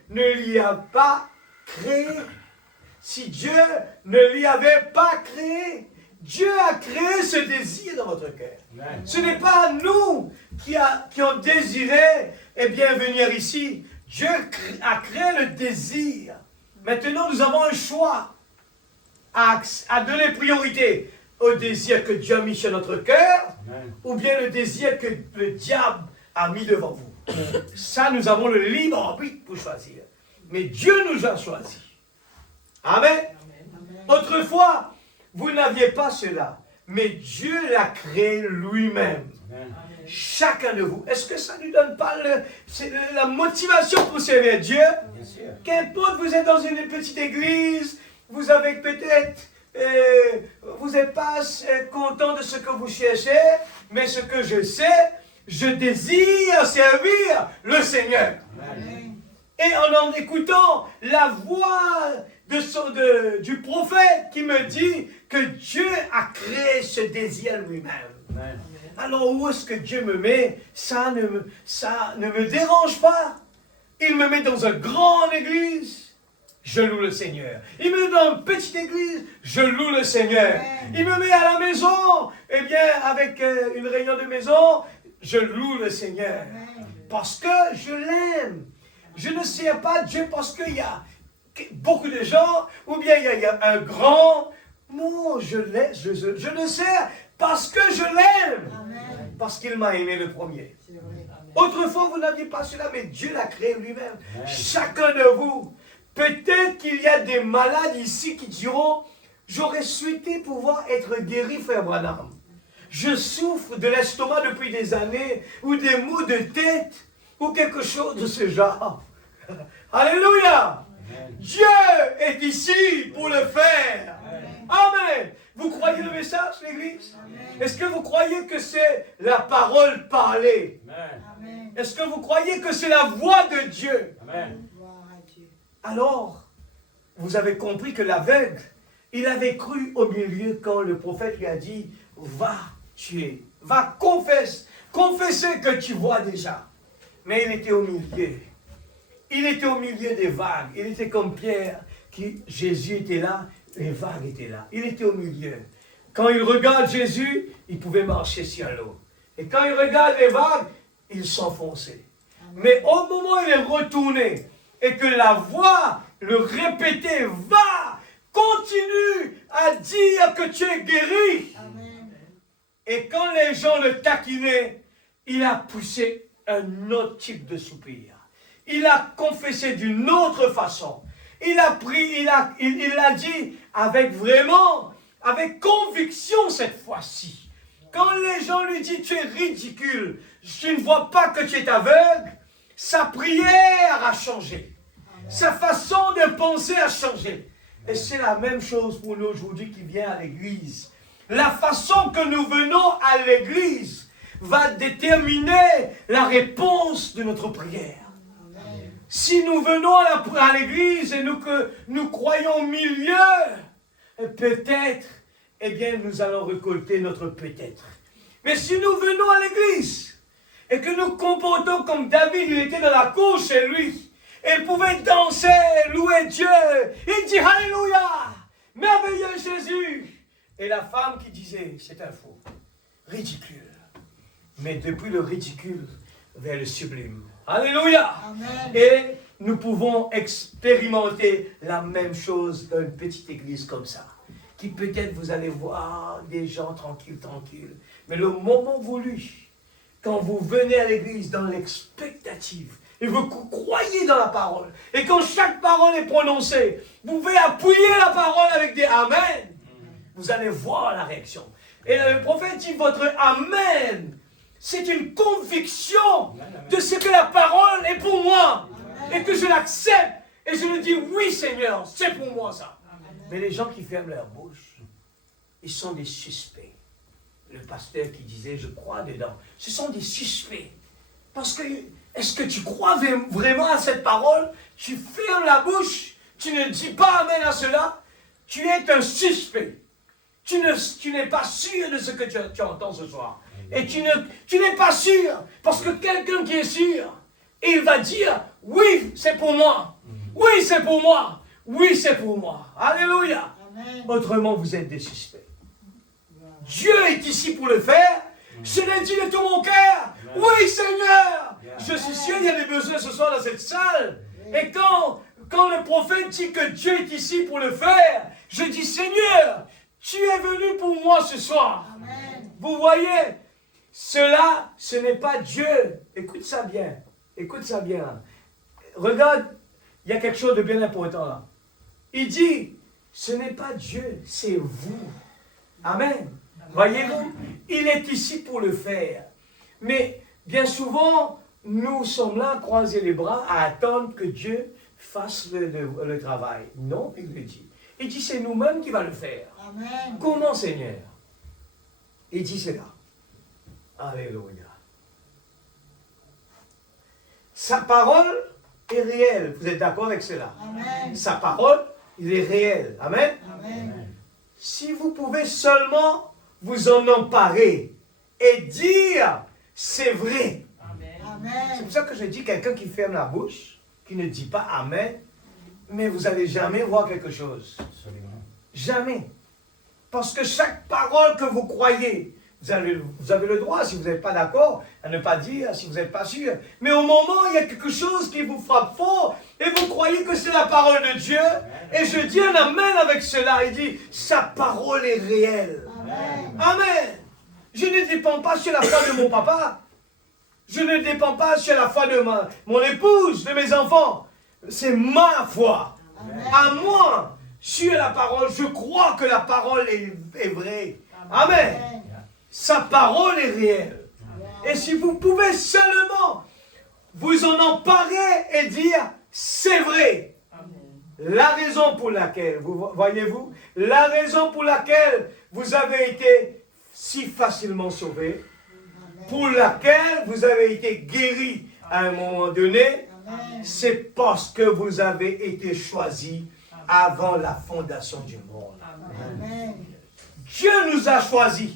ne l'y a pas créé. Si Dieu ne l'y avait pas créé. Dieu a créé ce désir dans votre cœur. Amen. Ce n'est pas nous qui ont désiré venir ici. Dieu a créé le désir. Maintenant, nous avons un choix à donner priorité au désir que Dieu a mis sur notre cœur, ou bien le désir que le diable a mis devant vous. Ça, nous avons le libre arbitre pour choisir. Mais Dieu nous a choisis. Amen. Amen. Autrefois, vous n'aviez pas cela. Mais Dieu l'a créé lui-même. Amen. Chacun de vous. Est-ce que ça ne nous donne pas la motivation pour servir Dieu? Qu'importe, vous êtes dans une petite église, vous avez peut-être... vous n'êtes pas content de ce que vous cherchez, mais ce que je sais, je désire servir le Seigneur. Amen. Et en écoutant la voix du prophète qui me dit que Dieu a créé ce désir lui-même. Amen. Alors où est-ce que Dieu me met? Ça ne me dérange pas. Il me met dans une grande église, je loue le Seigneur. Il me met dans une petite église, je loue le Seigneur. Amen. Il me met à la maison, avec une réunion de maison, je loue le Seigneur. Amen. Parce que je l'aime. Je ne sers pas Dieu parce qu'il y a beaucoup de gens, ou bien il y a un grand. Non, je le sers parce que je l'aime. Amen. Parce qu'il m'a aimé le premier. Autrefois, vous n'aviez pas cela, mais Dieu l'a créé lui-même. Amen. Chacun de vous. Peut-être qu'il y a des malades ici qui diront, j'aurais souhaité pouvoir être guéri, frère Branham. Je souffre de l'estomac depuis des années, ou des maux de tête, ou quelque chose de ce genre. Alléluia! Amen. Dieu est ici pour le faire. Amen. Amen. Vous croyez le message, l'Église? Est-ce que vous croyez que c'est la parole parlée? Amen. Est-ce que vous croyez que c'est la voix de Dieu? Amen. Alors, vous avez compris que l'aveugle, il avait cru au milieu quand le prophète lui a dit, va tuer, va confesser que tu vois déjà. Mais il était au milieu. Il était au milieu des vagues. Il était comme Pierre, Jésus était là, les vagues étaient là. Il était au milieu. Quand il regarde Jésus, il pouvait marcher sur l'eau. Et quand il regarde les vagues, il s'enfonçait. Mais au moment où il est retourné et que la voix le répétait, va, continue à dire que tu es guéri. Amen. Et quand les gens le taquinaient, il a poussé un autre type de soupir. Il a confessé d'une autre façon. Il a pris, il l'a dit avec conviction cette fois-ci. Quand les gens lui disent tu es ridicule, tu ne vois pas que tu es aveugle, sa prière a changé. Sa façon de penser a changé. Et c'est la même chose pour nous aujourd'hui qui vient à l'église. La façon que nous venons à l'église va déterminer la réponse de notre prière. Amen. Si nous venons à l'église et que nous croyons au milieu, peut-être, eh bien, nous allons récolter notre peut-être. Mais si nous venons à l'église et que nous comportons comme David, il était dans la cour chez lui, et il pouvait danser, louer Dieu, il dit Alléluia, merveilleux Jésus. Et la femme qui disait, c'est un faux, ridicule. Mais depuis le ridicule vers le sublime. Alléluia. Amen. Et nous pouvons expérimenter la même chose dans une petite église comme ça. Qui peut-être vous allez voir des gens tranquilles. Mais le moment voulu, quand vous venez à l'église dans l'expectative, et vous croyez dans la parole, et quand chaque parole est prononcée, vous pouvez appuyer la parole avec des Amen. Vous allez voir la réaction. Et le prophète dit, votre Amen, c'est une conviction de ce que la parole est pour moi. Et que je l'accepte. Et je le dis, oui Seigneur, c'est pour moi ça. Mais les gens qui ferment leur bouche, ils sont des suspects. Le pasteur qui disait, je crois dedans. Ce sont des suspects. Parce que, est-ce que tu crois vraiment à cette parole? Tu fermes la bouche, tu ne dis pas Amen à cela. Tu es un suspect. Tu n'es pas sûr de ce que tu entends ce soir. Et tu n'es pas sûr. Parce que quelqu'un qui est sûr, il va dire, oui, c'est pour moi. Oui, c'est pour moi. Oui, c'est pour moi. Alléluia. Amen. Autrement, vous êtes des suspects. Dieu est ici pour le faire. Je l'ai dit de tout mon cœur. Oui, Seigneur. Je suis sûr qu'il y a des besoins ce soir dans cette salle. Et quand le prophète dit que Dieu est ici pour le faire, je dis, Seigneur, tu es venu pour moi ce soir. Amen. Vous voyez, cela, ce n'est pas Dieu. Écoute ça bien. Écoute ça bien. Regarde, il y a quelque chose de bien important là. Il dit, ce n'est pas Dieu, c'est vous. Amen. Voyez-vous, il est ici pour le faire. Mais bien souvent, nous sommes là, croiser les bras, à attendre que Dieu fasse le travail. Non, il le dit. Il dit, c'est nous-mêmes qui va le faire. Amen. Comment, Seigneur? Il dit cela. Alléluia. Sa parole est réelle. Vous êtes d'accord avec cela? Amen. Sa parole, il est réel. Amen. Amen. Si vous pouvez seulement vous en emparer et dire, c'est vrai. C'est Amen. pour ça que je dis quelqu'un qui ferme la bouche, qui ne dit pas Amen, mais vous n'allez jamais voir quelque chose. Absolument. Jamais. Parce que chaque parole que vous croyez, vous avez le droit, si vous n'êtes pas d'accord, à ne pas dire, si vous n'êtes pas sûr. Mais au moment où il y a quelque chose qui vous frappe fort, et vous croyez que c'est la parole de Dieu, et je dis un Amen avec cela, il dit, sa parole est réelle. Amen. Amen. Je ne dépends pas sur la foi de mon papa. Je ne dépends pas sur la foi de mon épouse, de mes enfants. C'est ma foi. Amen. À moi, sur la parole, je crois que la parole est vraie. Amen. Amen. Sa parole est réelle. Et si vous pouvez seulement vous en emparer et dire, c'est vrai. La raison pour laquelle, voyez-vous, la raison pour laquelle vous avez été si facilement sauvé, pour laquelle vous avez été guéri à un moment donné, Amen. c'est parce que vous avez été choisi avant la fondation du monde. Amen. Dieu nous a choisis.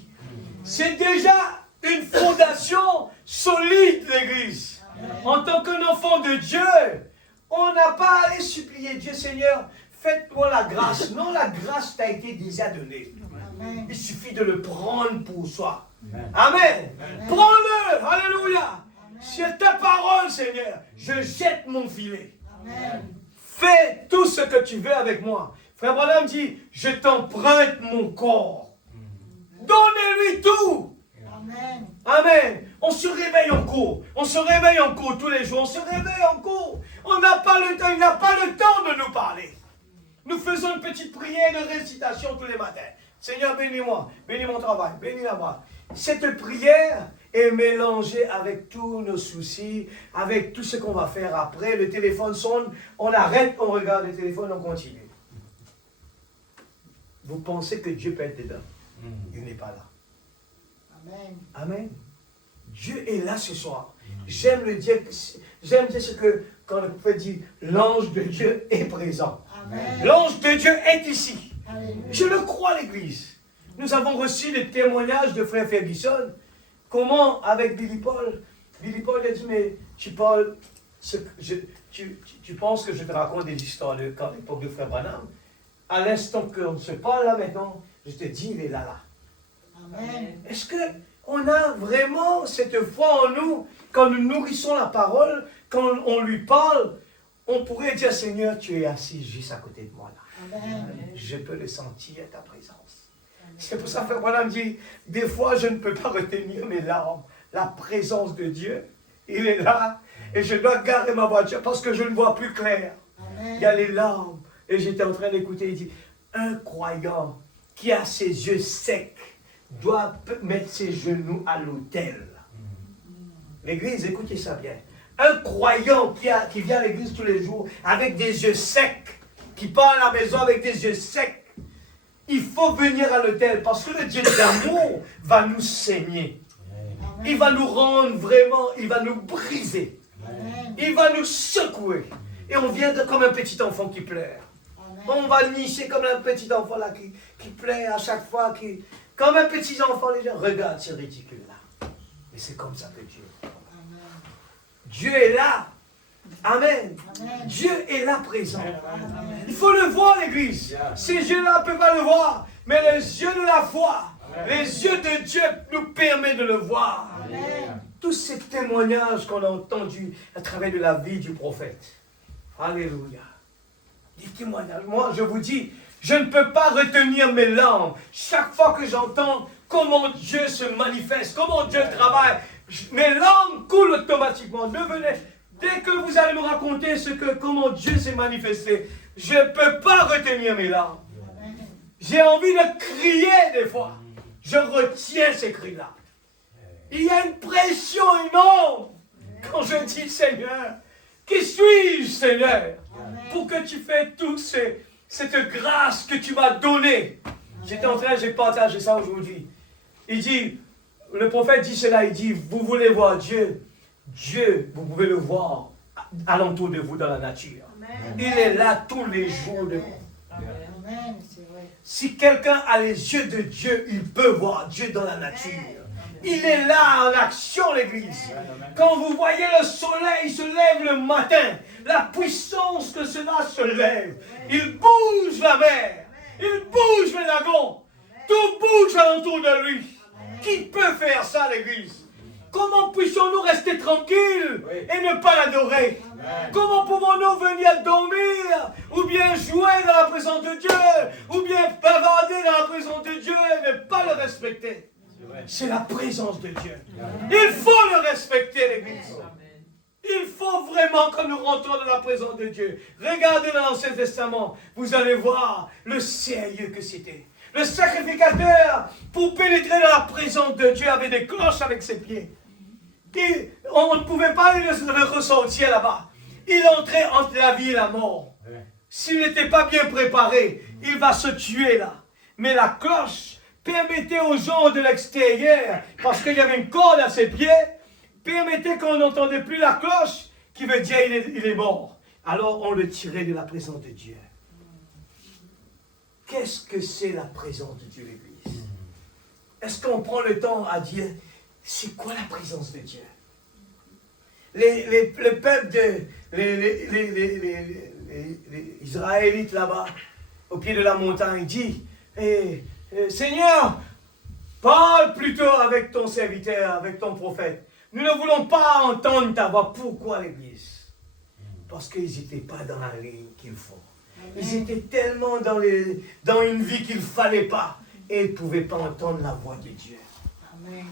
C'est déjà une fondation solide, l'Église. En tant qu'un enfant de Dieu, on n'a pas à aller supplier Dieu, Seigneur, faites-moi la grâce. Non, la grâce t'a été déjà donnée. Amen. Il suffit de le prendre pour soi. Amen. Amen. Prends-le. Alléluia. Sur ta parole, Seigneur, je jette mon filet. Amen. Fais tout ce que tu veux avec moi. Frère Branham dit, je t'emprunte mon corps. Donnez-lui tout. Amen. Amen. On se réveille en cours. On se réveille en cours tous les jours. On se réveille en cours. On n'a pas le temps. Il n'a pas le temps de nous parler. Nous faisons une petite prière de récitation tous les matins. Seigneur, bénis-moi. Bénis mon travail. Bénis-la-moi. Cette prière est mélangée avec tous nos soucis, avec tout ce qu'on va faire après. Le téléphone sonne. On arrête, on regarde le téléphone, on continue. Vous pensez que Dieu peut être dedans? Il n'est pas là. Amen. Amen. Dieu est là ce soir. J'aime dire ce que, quand le prophète dit, l'ange de Dieu est présent. Amen. L'ange de Dieu est ici. Alléluia. Je le crois, l'Église. Nous avons reçu les témoignages de frère Ferguson. Comment, avec Billy Paul a dit, mais tu parles, tu penses que je te raconte des histoires de l'époque de frère Branham. À l'instant qu'on se parle là maintenant, je te dis, il est là. Amen. Est-ce qu'on a vraiment cette foi en nous, quand nous nourrissons la parole, quand on lui parle, on pourrait dire, Seigneur, tu es assis juste à côté de moi là. Amen. Je peux le sentir, ta présence. C'est pour ça que Frère Branham dit, des fois je ne peux pas retenir mes larmes. La présence de Dieu, il est là, et je dois garer ma voiture parce que je ne vois plus clair. Amen. Il y a les larmes. Et j'étais en train d'écouter, il dit, un croyant qui a ses yeux secs doit mettre ses genoux à l'autel. L'église, écoutez ça bien. Un croyant qui vient à l'église tous les jours avec des yeux secs, qui part à la maison avec des yeux secs, il faut venir à l'autel parce que le Dieu d'amour va nous saigner. Amen. Il va nous rendre vraiment, il va nous briser. Amen. Il va nous secouer. Et on vient comme un petit enfant qui pleure. Amen. On va nicher comme un petit enfant là qui pleure à chaque fois. Comme un petit enfant, les gens regardent ce ridicule-là. Mais c'est comme ça que Dieu est. Amen. Dieu est là. Amen. Amen. Dieu est là présent. Amen. Il faut le voir, l'Église. Ces yeux-là ne peuvent pas le voir. Mais les yeux de la foi, les yeux de Dieu nous permettent de le voir. Amen. Tous ces témoignages qu'on a entendus à travers de la vie du prophète. Alléluia. Des témoignages. Moi, je vous dis, je ne peux pas retenir mes larmes. Chaque fois que j'entends comment Dieu se manifeste, comment Dieu travaille, mes larmes coulent automatiquement. Dès que vous allez me raconter comment Dieu s'est manifesté, je ne peux pas retenir mes larmes. Amen. J'ai envie de crier des fois. Je retiens ces cris-là. Il y a une pression énorme quand je dis, Seigneur, qui suis-je, Seigneur, pour que tu fais toute cette grâce que tu m'as donnée. J'ai partagé ça aujourd'hui. Il dit, le prophète dit cela, il dit, vous voulez voir Dieu, vous pouvez le voir alentour de vous dans la nature. Amen. Il est là tous les jours de vous. Amen. C'est vrai. Si quelqu'un a les yeux de Dieu, il peut voir Dieu dans la nature. Il est là en action, l'Église. Quand vous voyez le soleil se lève le matin, la puissance que cela se lève, il bouge la mer, il bouge le lagon, tout bouge alentour de lui. Qui peut faire ça, l'Église? Comment puissions-nous rester tranquilles et ne pas l'adorer? Comment pouvons-nous venir dormir, ou bien jouer dans la présence de Dieu, ou bien bavarder dans la présence de Dieu et ne pas le respecter? C'est la présence de Dieu. Il faut le respecter, l'Église. Il faut vraiment que nous rentrons dans la présence de Dieu. Regardez dans l'Ancien Testament, vous allez voir le sérieux que c'était. Le sacrificateur, pour pénétrer dans la présence de Dieu, avait des cloches avec ses pieds. Et on ne pouvait pas le ressentir là-bas. Il entrait entre la vie et la mort. S'il n'était pas bien préparé, il va se tuer là. Mais la cloche permettait aux gens de l'extérieur, parce qu'il y avait une corde à ses pieds, permettait qu'on n'entendait plus la cloche, qui veut dire il est mort. Alors on le tirait de la présence de Dieu. Qu'est-ce que c'est la présence de Dieu, l'Église? Est-ce qu'on prend le temps à dire, c'est quoi la présence de Dieu? Le peuple les Israélites là-bas, au pied de la montagne, dit, Seigneur, parle plutôt avec ton serviteur, avec ton prophète, Nous ne voulons pas entendre ta voix. Pourquoi l'Église? Parce qu'ils n'étaient pas dans la ligne qu'il faut. Ils étaient tellement dans une vie qu'il ne fallait pas. Et ils ne pouvaient pas entendre la voix de Dieu. Amen.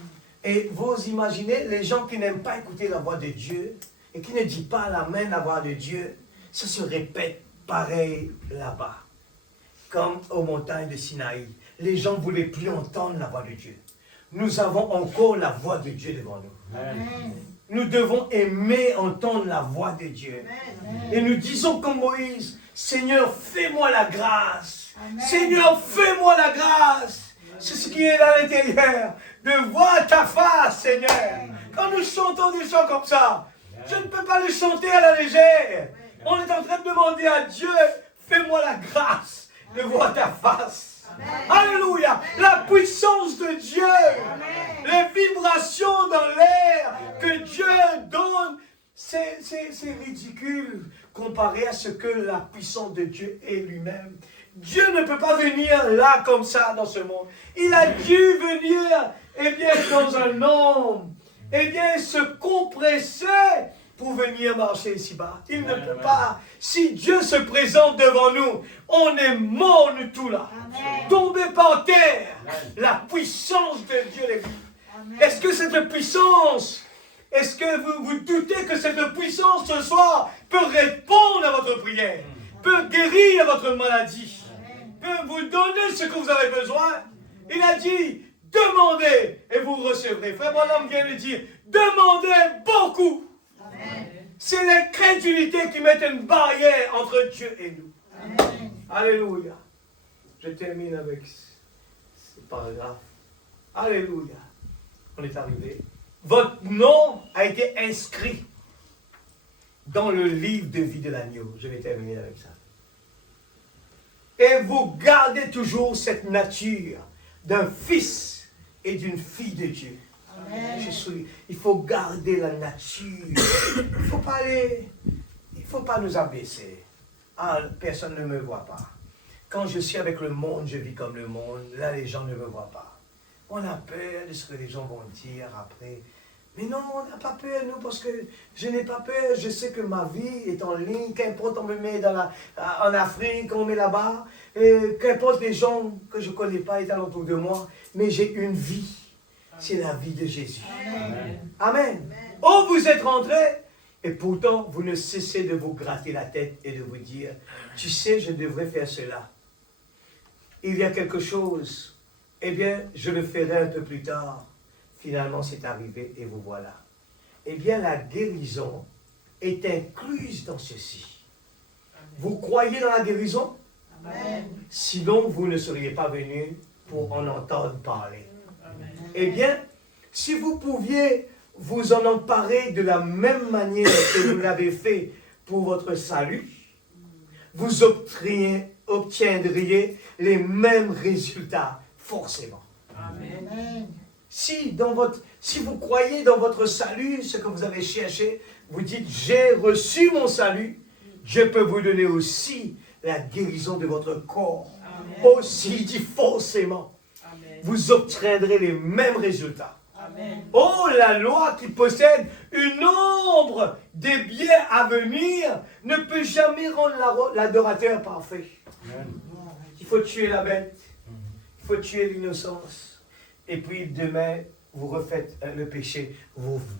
Et vous imaginez, les gens qui n'aiment pas écouter la voix de Dieu et qui ne disent pas à la main la voix de Dieu, ça se répète pareil là-bas. Comme aux montagnes de Sinaï. Les gens ne voulaient plus entendre la voix de Dieu. Nous avons encore la voix de Dieu devant nous. Amen. Nous devons aimer entendre la voix de Dieu. Amen. Et nous disons comme Moïse, Seigneur, fais-moi la grâce. Amen. Seigneur, fais-moi la grâce. C'est ce qui est à l'intérieur. De voir ta face, Seigneur. Quand nous chantons des chants comme ça, je ne peux pas les chanter à la légère. On est en train de demander à Dieu, fais-moi la grâce de voir ta face. Alléluia. La puissance de Dieu. Les vibrations dans l'air que Dieu donne. C'est ridicule comparé à ce que la puissance de Dieu est lui-même. Dieu ne peut pas venir là comme ça dans ce monde. Il a dû venir, eh bien, dans un homme, eh bien, se compresser pour venir marcher ici-bas. Il ne peut pas. Si Dieu se présente devant nous, on est mort nous tous là. Tombé par terre. La puissance de Dieu est vue. Est-ce que cette puissance, est-ce que vous doutez que cette puissance ce soir peut répondre à votre prière, peut guérir votre maladie, peut vous donner ce que vous avez besoin? Il a dit, demandez et vous recevrez. Frère Branham vient de dire, demandez beaucoup. C'est l'incrédulité qui met une barrière entre Dieu et nous. Amen. Alléluia. Je termine avec ce paragraphe. Alléluia. On est arrivé. Votre nom a été inscrit dans le livre de vie de l'agneau. Je vais terminer avec ça. Et vous gardez toujours cette nature d'un fils et d'une fille de Dieu. Amen. Il faut garder la nature. Il ne faut pas nous abaisser. Ah, personne ne me voit pas. Quand je suis avec le monde, je vis comme le monde. Là, les gens ne me voient pas. On a peur de ce que les gens vont dire après. Mais non, on n'a pas peur, nous, parce que je n'ai pas peur. Je sais que ma vie est en ligne. Qu'importe, on me met en Afrique, on me met là-bas. Qu'importe les gens que je ne connais pas étant autour de moi. Mais j'ai une vie. C'est la vie de Jésus. Amen. Amen. Oh, vous êtes rentrés. Et pourtant, vous ne cessez de vous gratter la tête et de vous dire, tu sais, je devrais faire cela. Il y a quelque chose. Eh bien, je le ferai un peu plus tard. Finalement, c'est arrivé et vous voilà. Eh bien, la guérison est incluse dans ceci. Vous croyez dans la guérison? Amen. Sinon, vous ne seriez pas venus pour en entendre parler. Eh bien, si vous pouviez vous en emparer de la même manière que vous l'avez fait pour votre salut, vous obtiendriez les mêmes résultats, forcément. Amen. Si vous croyez dans votre salut, ce que vous avez cherché, vous dites, j'ai reçu mon salut, Dieu peut vous donner aussi la guérison de votre corps. Amen. Aussi, il dit forcément. Amen. Vous obtiendrez les mêmes résultats. Amen. Oh, la loi qui possède une ombre des biens à venir ne peut jamais rendre l'adorateur parfait. Il faut tuer la bête. Il faut tuer l'innocence. Et puis demain, vous refaites le péché.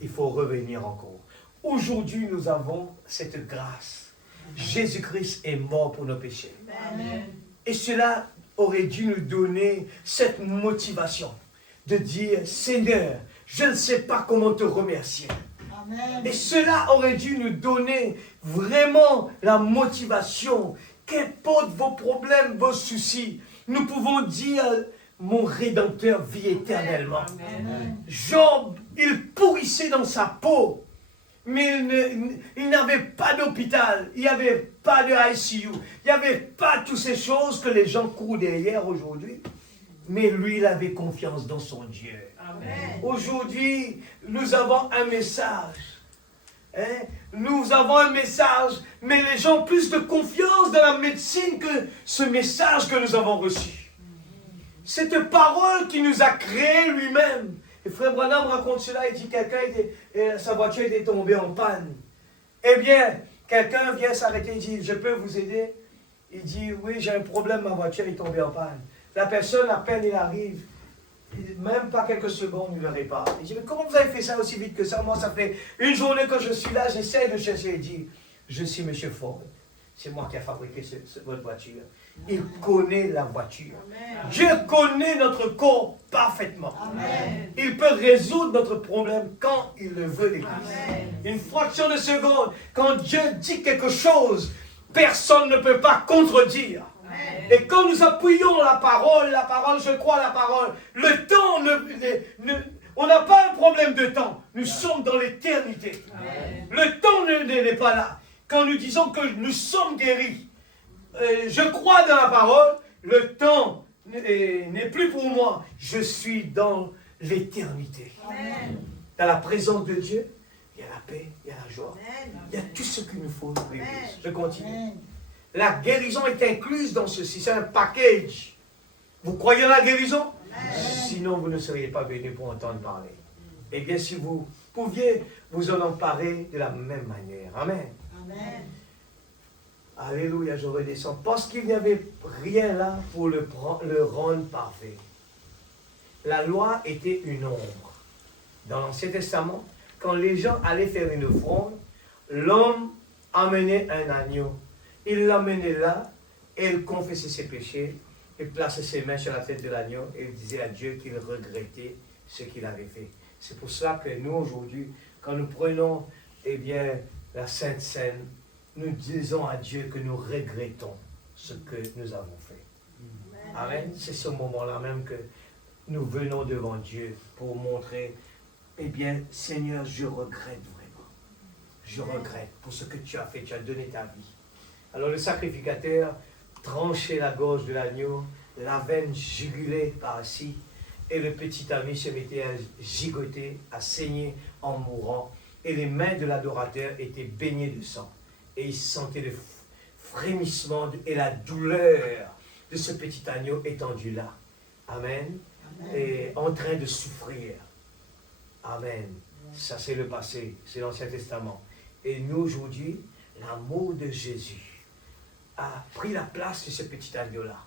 Il faut revenir encore. Aujourd'hui, nous avons cette grâce. Jésus-Christ est mort pour nos péchés. Amen. Et cela aurait dû nous donner cette motivation de dire, Seigneur, je ne sais pas comment te remercier. Amen. Et cela aurait dû nous donner vraiment la motivation. Qu'importe vos problèmes, vos soucis, nous pouvons dire, mon Rédempteur vit éternellement. Amen. Job, il pourrissait dans sa peau. Mais il n'avait pas d'hôpital, il n'y avait pas de ICU, il n'y avait pas toutes ces choses que les gens courent derrière aujourd'hui. Mais lui, il avait confiance dans son Dieu. Amen. Aujourd'hui, nous avons un message. Hein? Nous avons un message, mais les gens ont plus de confiance dans la médecine que ce message que nous avons reçu. Cette parole qui nous a créé lui-même Et Frère Branham raconte cela, il dit quelqu'un, sa voiture était tombée en panne. Eh bien, quelqu'un vient s'arrêter, il dit, je peux vous aider? Il dit, oui, j'ai un problème, ma voiture est tombée en panne. La personne, à peine il arrive, même pas quelques secondes, il le répare. Il dit, mais comment vous avez fait ça aussi vite que ça? Moi, ça fait une journée que je suis là, j'essaie de chercher. Il dit, je suis M. Ford. C'est moi qui ai fabriqué votre voiture. Il connaît la voiture. Amen. Dieu connaît notre corps parfaitement. Amen. Il peut résoudre notre problème quand il le veut, l'Église. Une fraction de seconde, quand Dieu dit quelque chose, personne ne peut pas contredire. Amen. Et quand nous appuyons la parole, je crois la parole, le temps, on n'a pas un problème de temps. Nous sommes dans l'éternité. Le temps n'est pas là. Quand nous disons que nous sommes guéris, je crois dans la parole, le temps n'est plus pour moi. Je suis dans l'éternité. Dans la présence de Dieu, il y a la paix, il y a la joie. Amen. Il y a tout ce qu'il nous faut. Je continue. Amen. La guérison est incluse dans ceci. C'est un package. Vous croyez à la guérison? Amen. Sinon, vous ne seriez pas venus pour entendre parler. Eh bien, si vous pouviez vous en emparer de la même manière. Amen. Amen. Alléluia, je redescends. Parce qu'il n'y avait rien là pour le rendre parfait. La loi était une ombre. Dans l'Ancien Testament, quand les gens allaient faire une offrande, l'homme amenait un agneau. Il l'amenait là, et il confessait ses péchés, il plaçait ses mains sur la tête de l'agneau, et il disait à Dieu qu'il regrettait ce qu'il avait fait. C'est pour cela que nous, aujourd'hui, quand nous prenons, eh bien, la Sainte Seine, nous disons à Dieu que nous regrettons ce que nous avons fait. Amen. C'est ce moment-là même que nous venons devant Dieu pour montrer, eh bien, Seigneur, je regrette vraiment. Je regrette pour ce que tu as fait, tu as donné ta vie. Alors le sacrificateur tranchait la gorge de l'agneau, la veine jugulait par-ci, et le petit ami se mettait à gigoter, à saigner en mourant, et les mains de l'adorateur étaient baignées de sang. Et il sentait le frémissement et la douleur de ce petit agneau étendu là. Amen. Amen. Et en train de souffrir. Amen. Ça c'est le passé, c'est l'Ancien Testament. Et nous aujourd'hui, l'amour de Jésus a pris la place de ce petit agneau-là.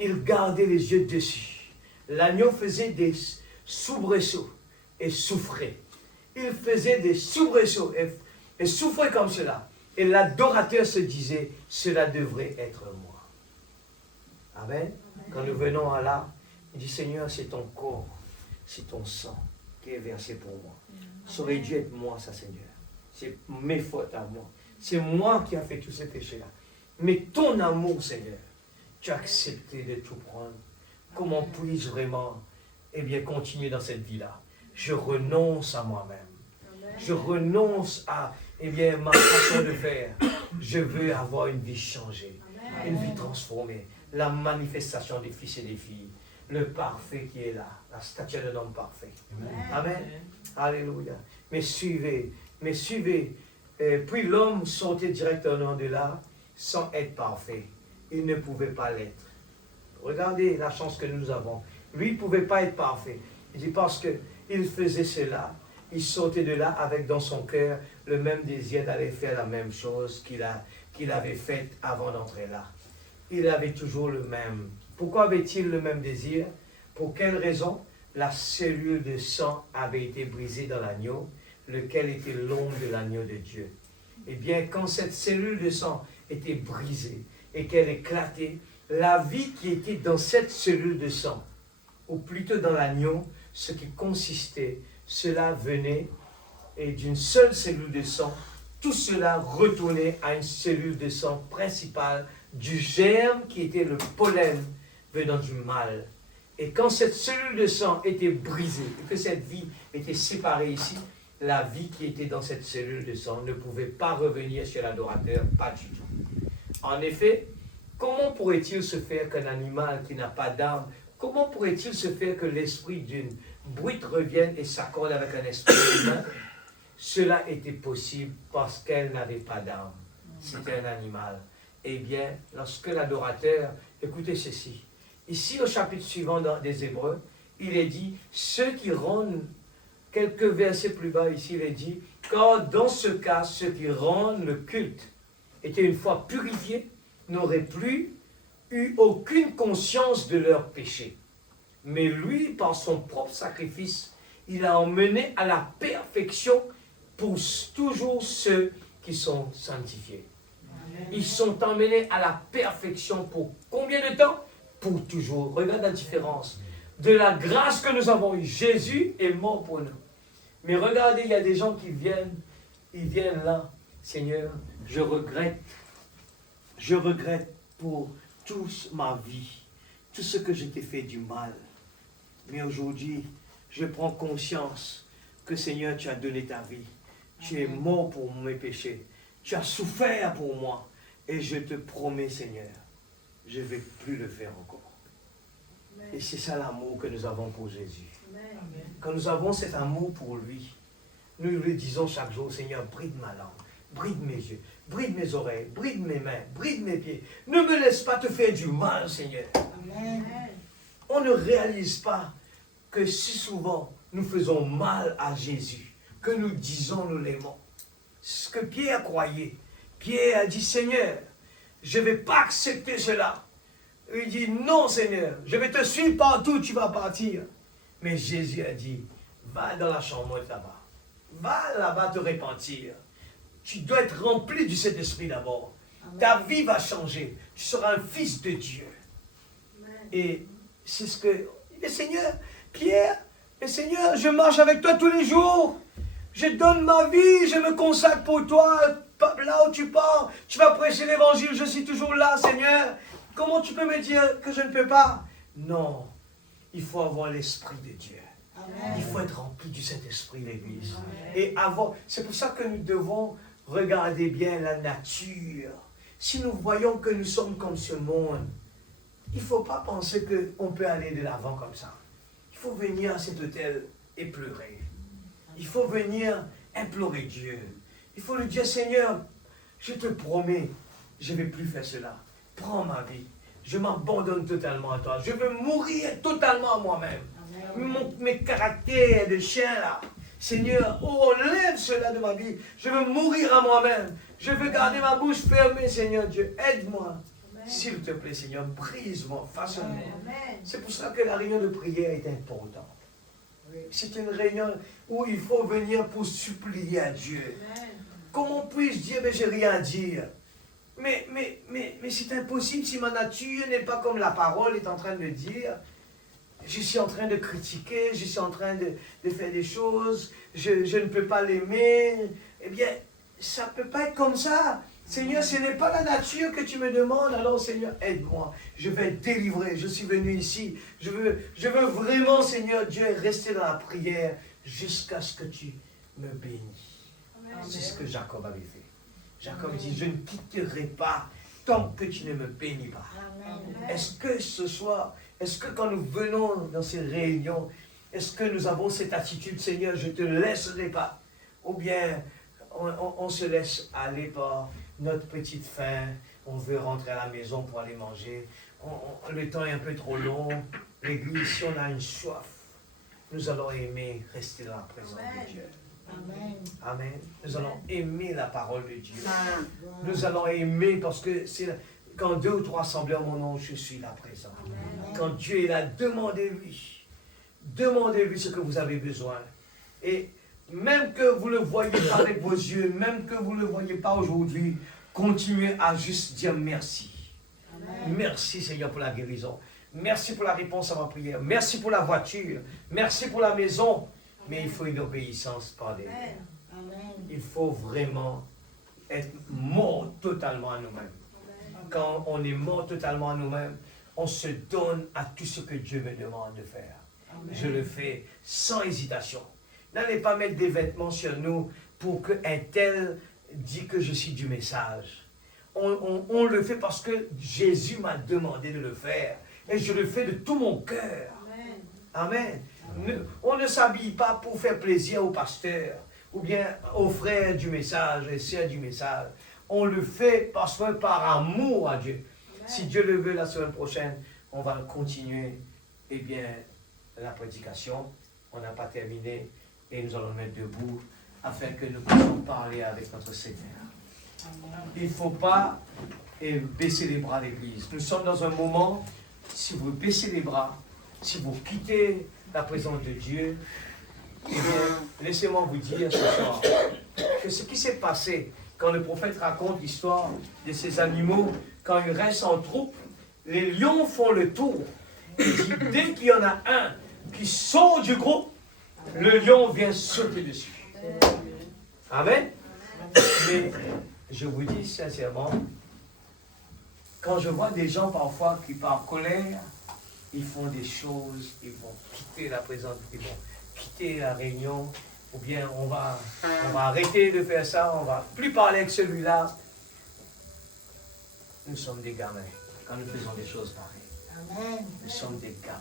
Il gardait les yeux dessus. L'agneau faisait des soubresauts et souffrait. Il faisait des soubresauts et souffrait comme cela. Et l'adorateur se disait, cela devrait être moi. Amen. Quand nous venons à là, il dit, Seigneur, c'est ton corps, c'est ton sang qui est versé pour moi. Ça aurait dû être moi, ça, Seigneur. C'est mes fautes à moi. C'est moi qui ai fait tous ces péchés-là. Mais ton amour, Seigneur, tu as accepté de tout prendre. Comment puis-je vraiment, eh bien, continuer dans cette vie-là? Je renonce à moi-même. Je renonce à, eh bien, ma façon de faire. Je veux avoir une vie changée, une vie transformée. La manifestation des fils et des filles. Le parfait qui est là. La statue d'un homme parfait. Amen. Amen. Alléluia. Mais suivez. Puis l'homme sortait directement de là sans être parfait. Il ne pouvait pas l'être. Regardez la chance que nous avons. Lui, il ne pouvait pas être parfait. Il dit parce qu'il faisait cela, il sortait de là avec dans son cœur le même désir d'aller faire la même chose qu'il avait faite avant d'entrer là. Il avait toujours le même. Pourquoi avait-il le même désir? Pour quelle raison? La cellule de sang avait été brisée dans l'agneau, lequel était l'ombre de l'agneau de Dieu. Eh bien, quand cette cellule de sang était brisée et qu'elle éclatait, la vie qui était dans cette cellule de sang, ou plutôt dans l'agneau, ce qui consistait, cela venait et d'une seule cellule de sang, tout cela retournait à une cellule de sang principale du germe qui était le pollen venant du mâle. Et quand cette cellule de sang était brisée, et que cette vie était séparée ici, la vie qui était dans cette cellule de sang ne pouvait pas revenir chez l'adorateur, pas du tout. En effet, comment pourrait-il se faire qu'un animal qui n'a pas d'âme, comment pourrait-il se faire que l'esprit d'une brute revienne et s'accorde avec un esprit humain? Cela était possible parce qu'elle n'avait pas d'âme. C'était un animal. Eh bien, lorsque l'adorateur, écoutez ceci, ici au chapitre suivant des Hébreux, il est dit, ceux qui rendent, quelques versets plus bas ici, il est dit, car dans ce cas, ceux qui rendent le culte étaient une fois purifiés, n'auraient plus eu aucune conscience de leur péché. Mais lui, par son propre sacrifice, il a emmené à la perfection pour toujours ceux qui sont sanctifiés. Ils sont emmenés à la perfection pour combien de temps? Pour toujours. Regarde la différence. De la grâce que nous avons eue, Jésus est mort pour nous. Mais regardez, il y a des gens qui viennent, ils viennent là. Seigneur, je regrette pour toute ma vie, tout ce que je t'ai fait du mal. Mais aujourd'hui, je prends conscience que Seigneur, tu as donné ta vie. Tu es mort pour mes péchés. Tu as souffert pour moi. Et je te promets, Seigneur, je ne vais plus le faire encore. Et c'est ça l'amour que nous avons pour Jésus. Quand nous avons cet amour pour lui, nous lui disons chaque jour, Seigneur, bride ma langue, bride mes yeux, bride mes oreilles, bride mes mains, bride mes pieds. Ne me laisse pas te faire du mal, Seigneur. Amen. On ne réalise pas que si souvent nous faisons mal à Jésus, que nous disons, nous l'aimons. Ce que Pierre croyait. Pierre a dit, Seigneur, je ne vais pas accepter cela. Il dit, non Seigneur, je vais te suivre partout où tu vas partir. Mais Jésus a dit, va dans la chambre là-bas. Va là-bas te repentir. Tu dois être rempli du Saint-Esprit d'abord. Ta vie va changer. Tu seras un fils de Dieu. Amen. Et c'est ce que... Mais Seigneur, Pierre, mais Seigneur, je marche avec toi tous les jours. Je donne ma vie, je me consacre pour toi. Là où tu pars, tu vas prêcher l'évangile, je suis toujours là, Seigneur. Comment tu peux me dire que je ne peux pas? Non, il faut avoir l'Esprit de Dieu. Amen. Il faut être rempli du Saint-Esprit, l'Église. Et avoir, c'est pour ça que nous devons regarder bien la nature. Si nous voyons que nous sommes comme ce monde, il ne faut pas penser qu'on peut aller de l'avant comme ça. Il faut venir à cet hôtel et pleurer. Il faut venir implorer Dieu. Il faut lui dire, Seigneur, je te promets, je ne vais plus faire cela. Prends ma vie. Je m'abandonne totalement à toi. Je veux mourir totalement à moi-même. Mes caractères de chien là. Seigneur, oh, enlève cela de ma vie. Je veux mourir à moi-même. Je veux garder ma bouche fermée, Seigneur Dieu. Aide-moi. S'il te plaît, Seigneur, brise-moi, façonne-moi. C'est pour ça que la réunion de prière est importante. C'est une réunion où il faut venir pour supplier à Dieu. Amen. Comment puis-je dire, mais j'ai rien à dire? Mais c'est impossible si ma nature n'est pas comme la parole est en train de dire. Je suis en train de critiquer, je suis en train de faire des choses, je ne peux pas l'aimer. Eh bien, ça ne peut pas être comme ça. Seigneur, ce n'est pas la nature que tu me demandes, alors Seigneur, aide-moi. Je vais être délivré, je suis venu ici. Je veux vraiment, Seigneur Dieu, rester dans la prière jusqu'à ce que tu me bénisses. C'est ce que Jacob avait fait. Jacob dit, je ne quitterai pas tant que tu ne me bénis pas. Est-ce que ce soir, est-ce que quand nous venons dans ces réunions, est-ce que nous avons cette attitude, Seigneur, je ne te laisserai pas? Ou bien on se laisse aller par notre petite faim, on veut rentrer à la maison pour aller manger, le temps est un peu trop long, l'église, si on a une soif, nous allons aimer rester dans la présence de Dieu. Amen. Amen. Nous allons aimer la parole de Dieu. Nous allons aimer parce que c'est quand 2 ou 3 assemblées en mon nom, je suis là présent. Amen. Quand Dieu est là, demandez-lui. Demandez-lui ce que vous avez besoin. Et même que vous ne le voyez pas avec vos yeux, même que vous ne le voyez pas aujourd'hui, continuez à juste dire merci. Amen. Merci Seigneur pour la guérison. Merci pour la réponse à ma prière. Merci pour la voiture. Merci pour la maison. Mais il faut une obéissance par derrière. Il faut vraiment être mort totalement à nous-mêmes. Quand on est mort totalement à nous-mêmes, on se donne à tout ce que Dieu me demande de faire. Amen. Je le fais sans hésitation. N'allez pas mettre des vêtements sur nous pour qu'un tel dit que je suis du message. On le fait parce que Jésus m'a demandé de le faire. Et je le fais de tout mon cœur. Amen. On ne s'habille pas pour faire plaisir au pasteur ou bien aux frères du message, les sœurs du message. On le fait parce que par amour à Dieu. Amen. Si Dieu le veut, la semaine prochaine, on va continuer, eh bien, la prédication. On n'a pas terminé et nous allons nous mettre debout afin que nous puissions parler avec notre Seigneur. Il ne faut pas baisser les bras à l'Église. Nous sommes dans un moment, si vous baissez les bras, si vous quittez la présence de Dieu, eh bien, laissez-moi vous dire ce soir que ce qui s'est passé quand le prophète raconte l'histoire de ces animaux, quand ils restent en troupe, les lions font le tour. Il dit, dès qu'il y en a un qui sort du groupe, le lion vient sauter dessus. Amen. Mais je vous dis sincèrement, quand je vois des gens parfois qui par colère, ils font des choses, ils vont quitter la présence, ils vont quitter la réunion, ou bien on va arrêter de faire ça, on ne va plus parler avec celui-là. Nous sommes des gamins quand nous faisons des choses pareilles. Amen. Nous sommes des gamins.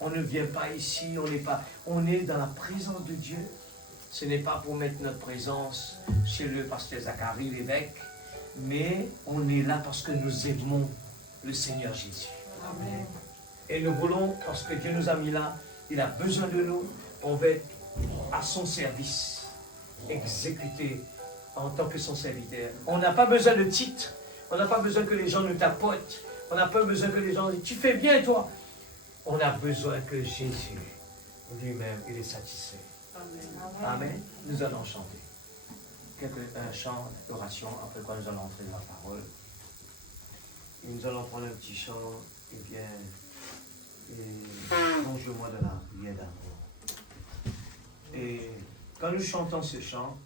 On ne vient pas ici, on est dans la présence de Dieu. Ce n'est pas pour mettre notre présence chez le pasteur Zacharie, l'évêque, mais on est là parce que nous aimons le Seigneur Jésus. Amen. Et nous voulons, parce que Dieu nous a mis là, il a besoin de nous, on va être à son service, exécuté en tant que son serviteur. On n'a pas besoin de titre, on n'a pas besoin que les gens nous tapotent, on n'a pas besoin que les gens disent « tu fais bien toi ». On a besoin que Jésus lui-même, il est satisfait. Amen. Amen. Nous allons chanter un chant d'oration, après quoi nous allons entrer dans la parole. Et nous allons prendre un petit chant, et bien, plonge-moi dans la prière d'amour. Et quand nous chantons ce chant,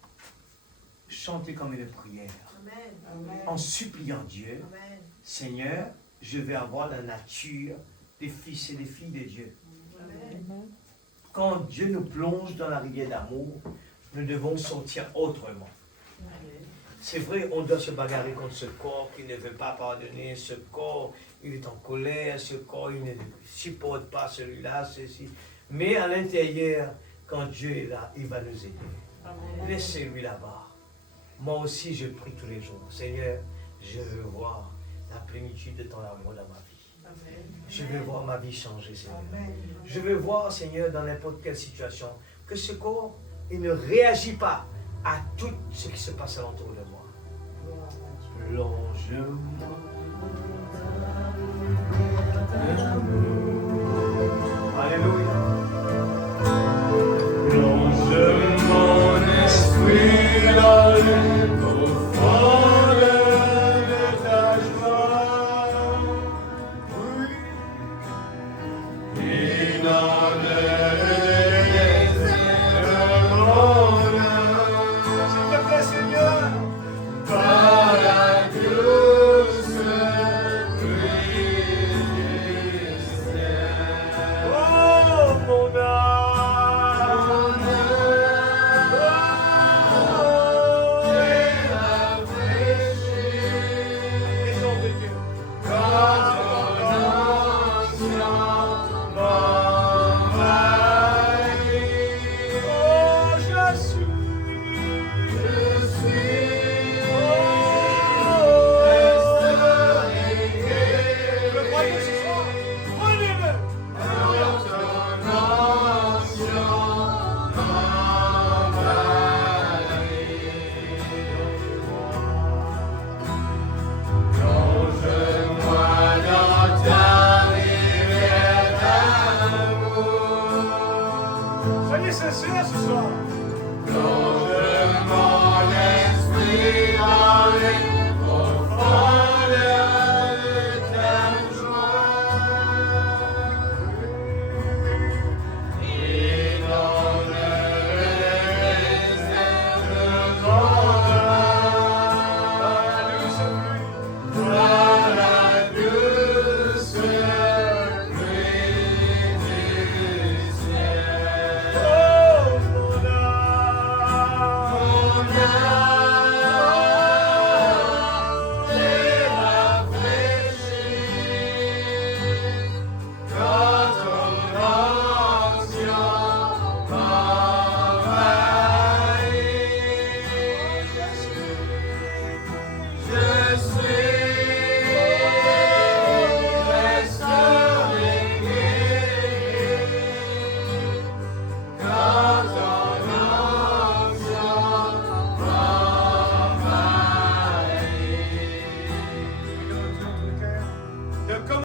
chantez comme une prière. Amen. En suppliant Dieu, Amen. Seigneur, je vais avoir la nature des fils et des filles de Dieu. Amen. Quand Dieu nous plonge dans la rivière d'amour, nous devons sortir autrement. C'est vrai, on doit se bagarrer contre ce corps qui ne veut pas pardonner, ce corps, il est en colère, ce corps, il ne supporte pas celui-là, ceci. Mais à l'intérieur, quand Dieu est là, il va nous aider. Amen. Laissez-lui là-bas. Moi aussi, je prie tous les jours. Seigneur, je veux voir la plénitude de ton amour dans ma vie. Amen. Je veux voir ma vie changer, Seigneur. Amen. Je veux voir, Seigneur, dans n'importe quelle situation, que ce corps, il ne réagit pas à tout ce qui se passe alentour de moi. Gloire à Dieu. Plonge-moi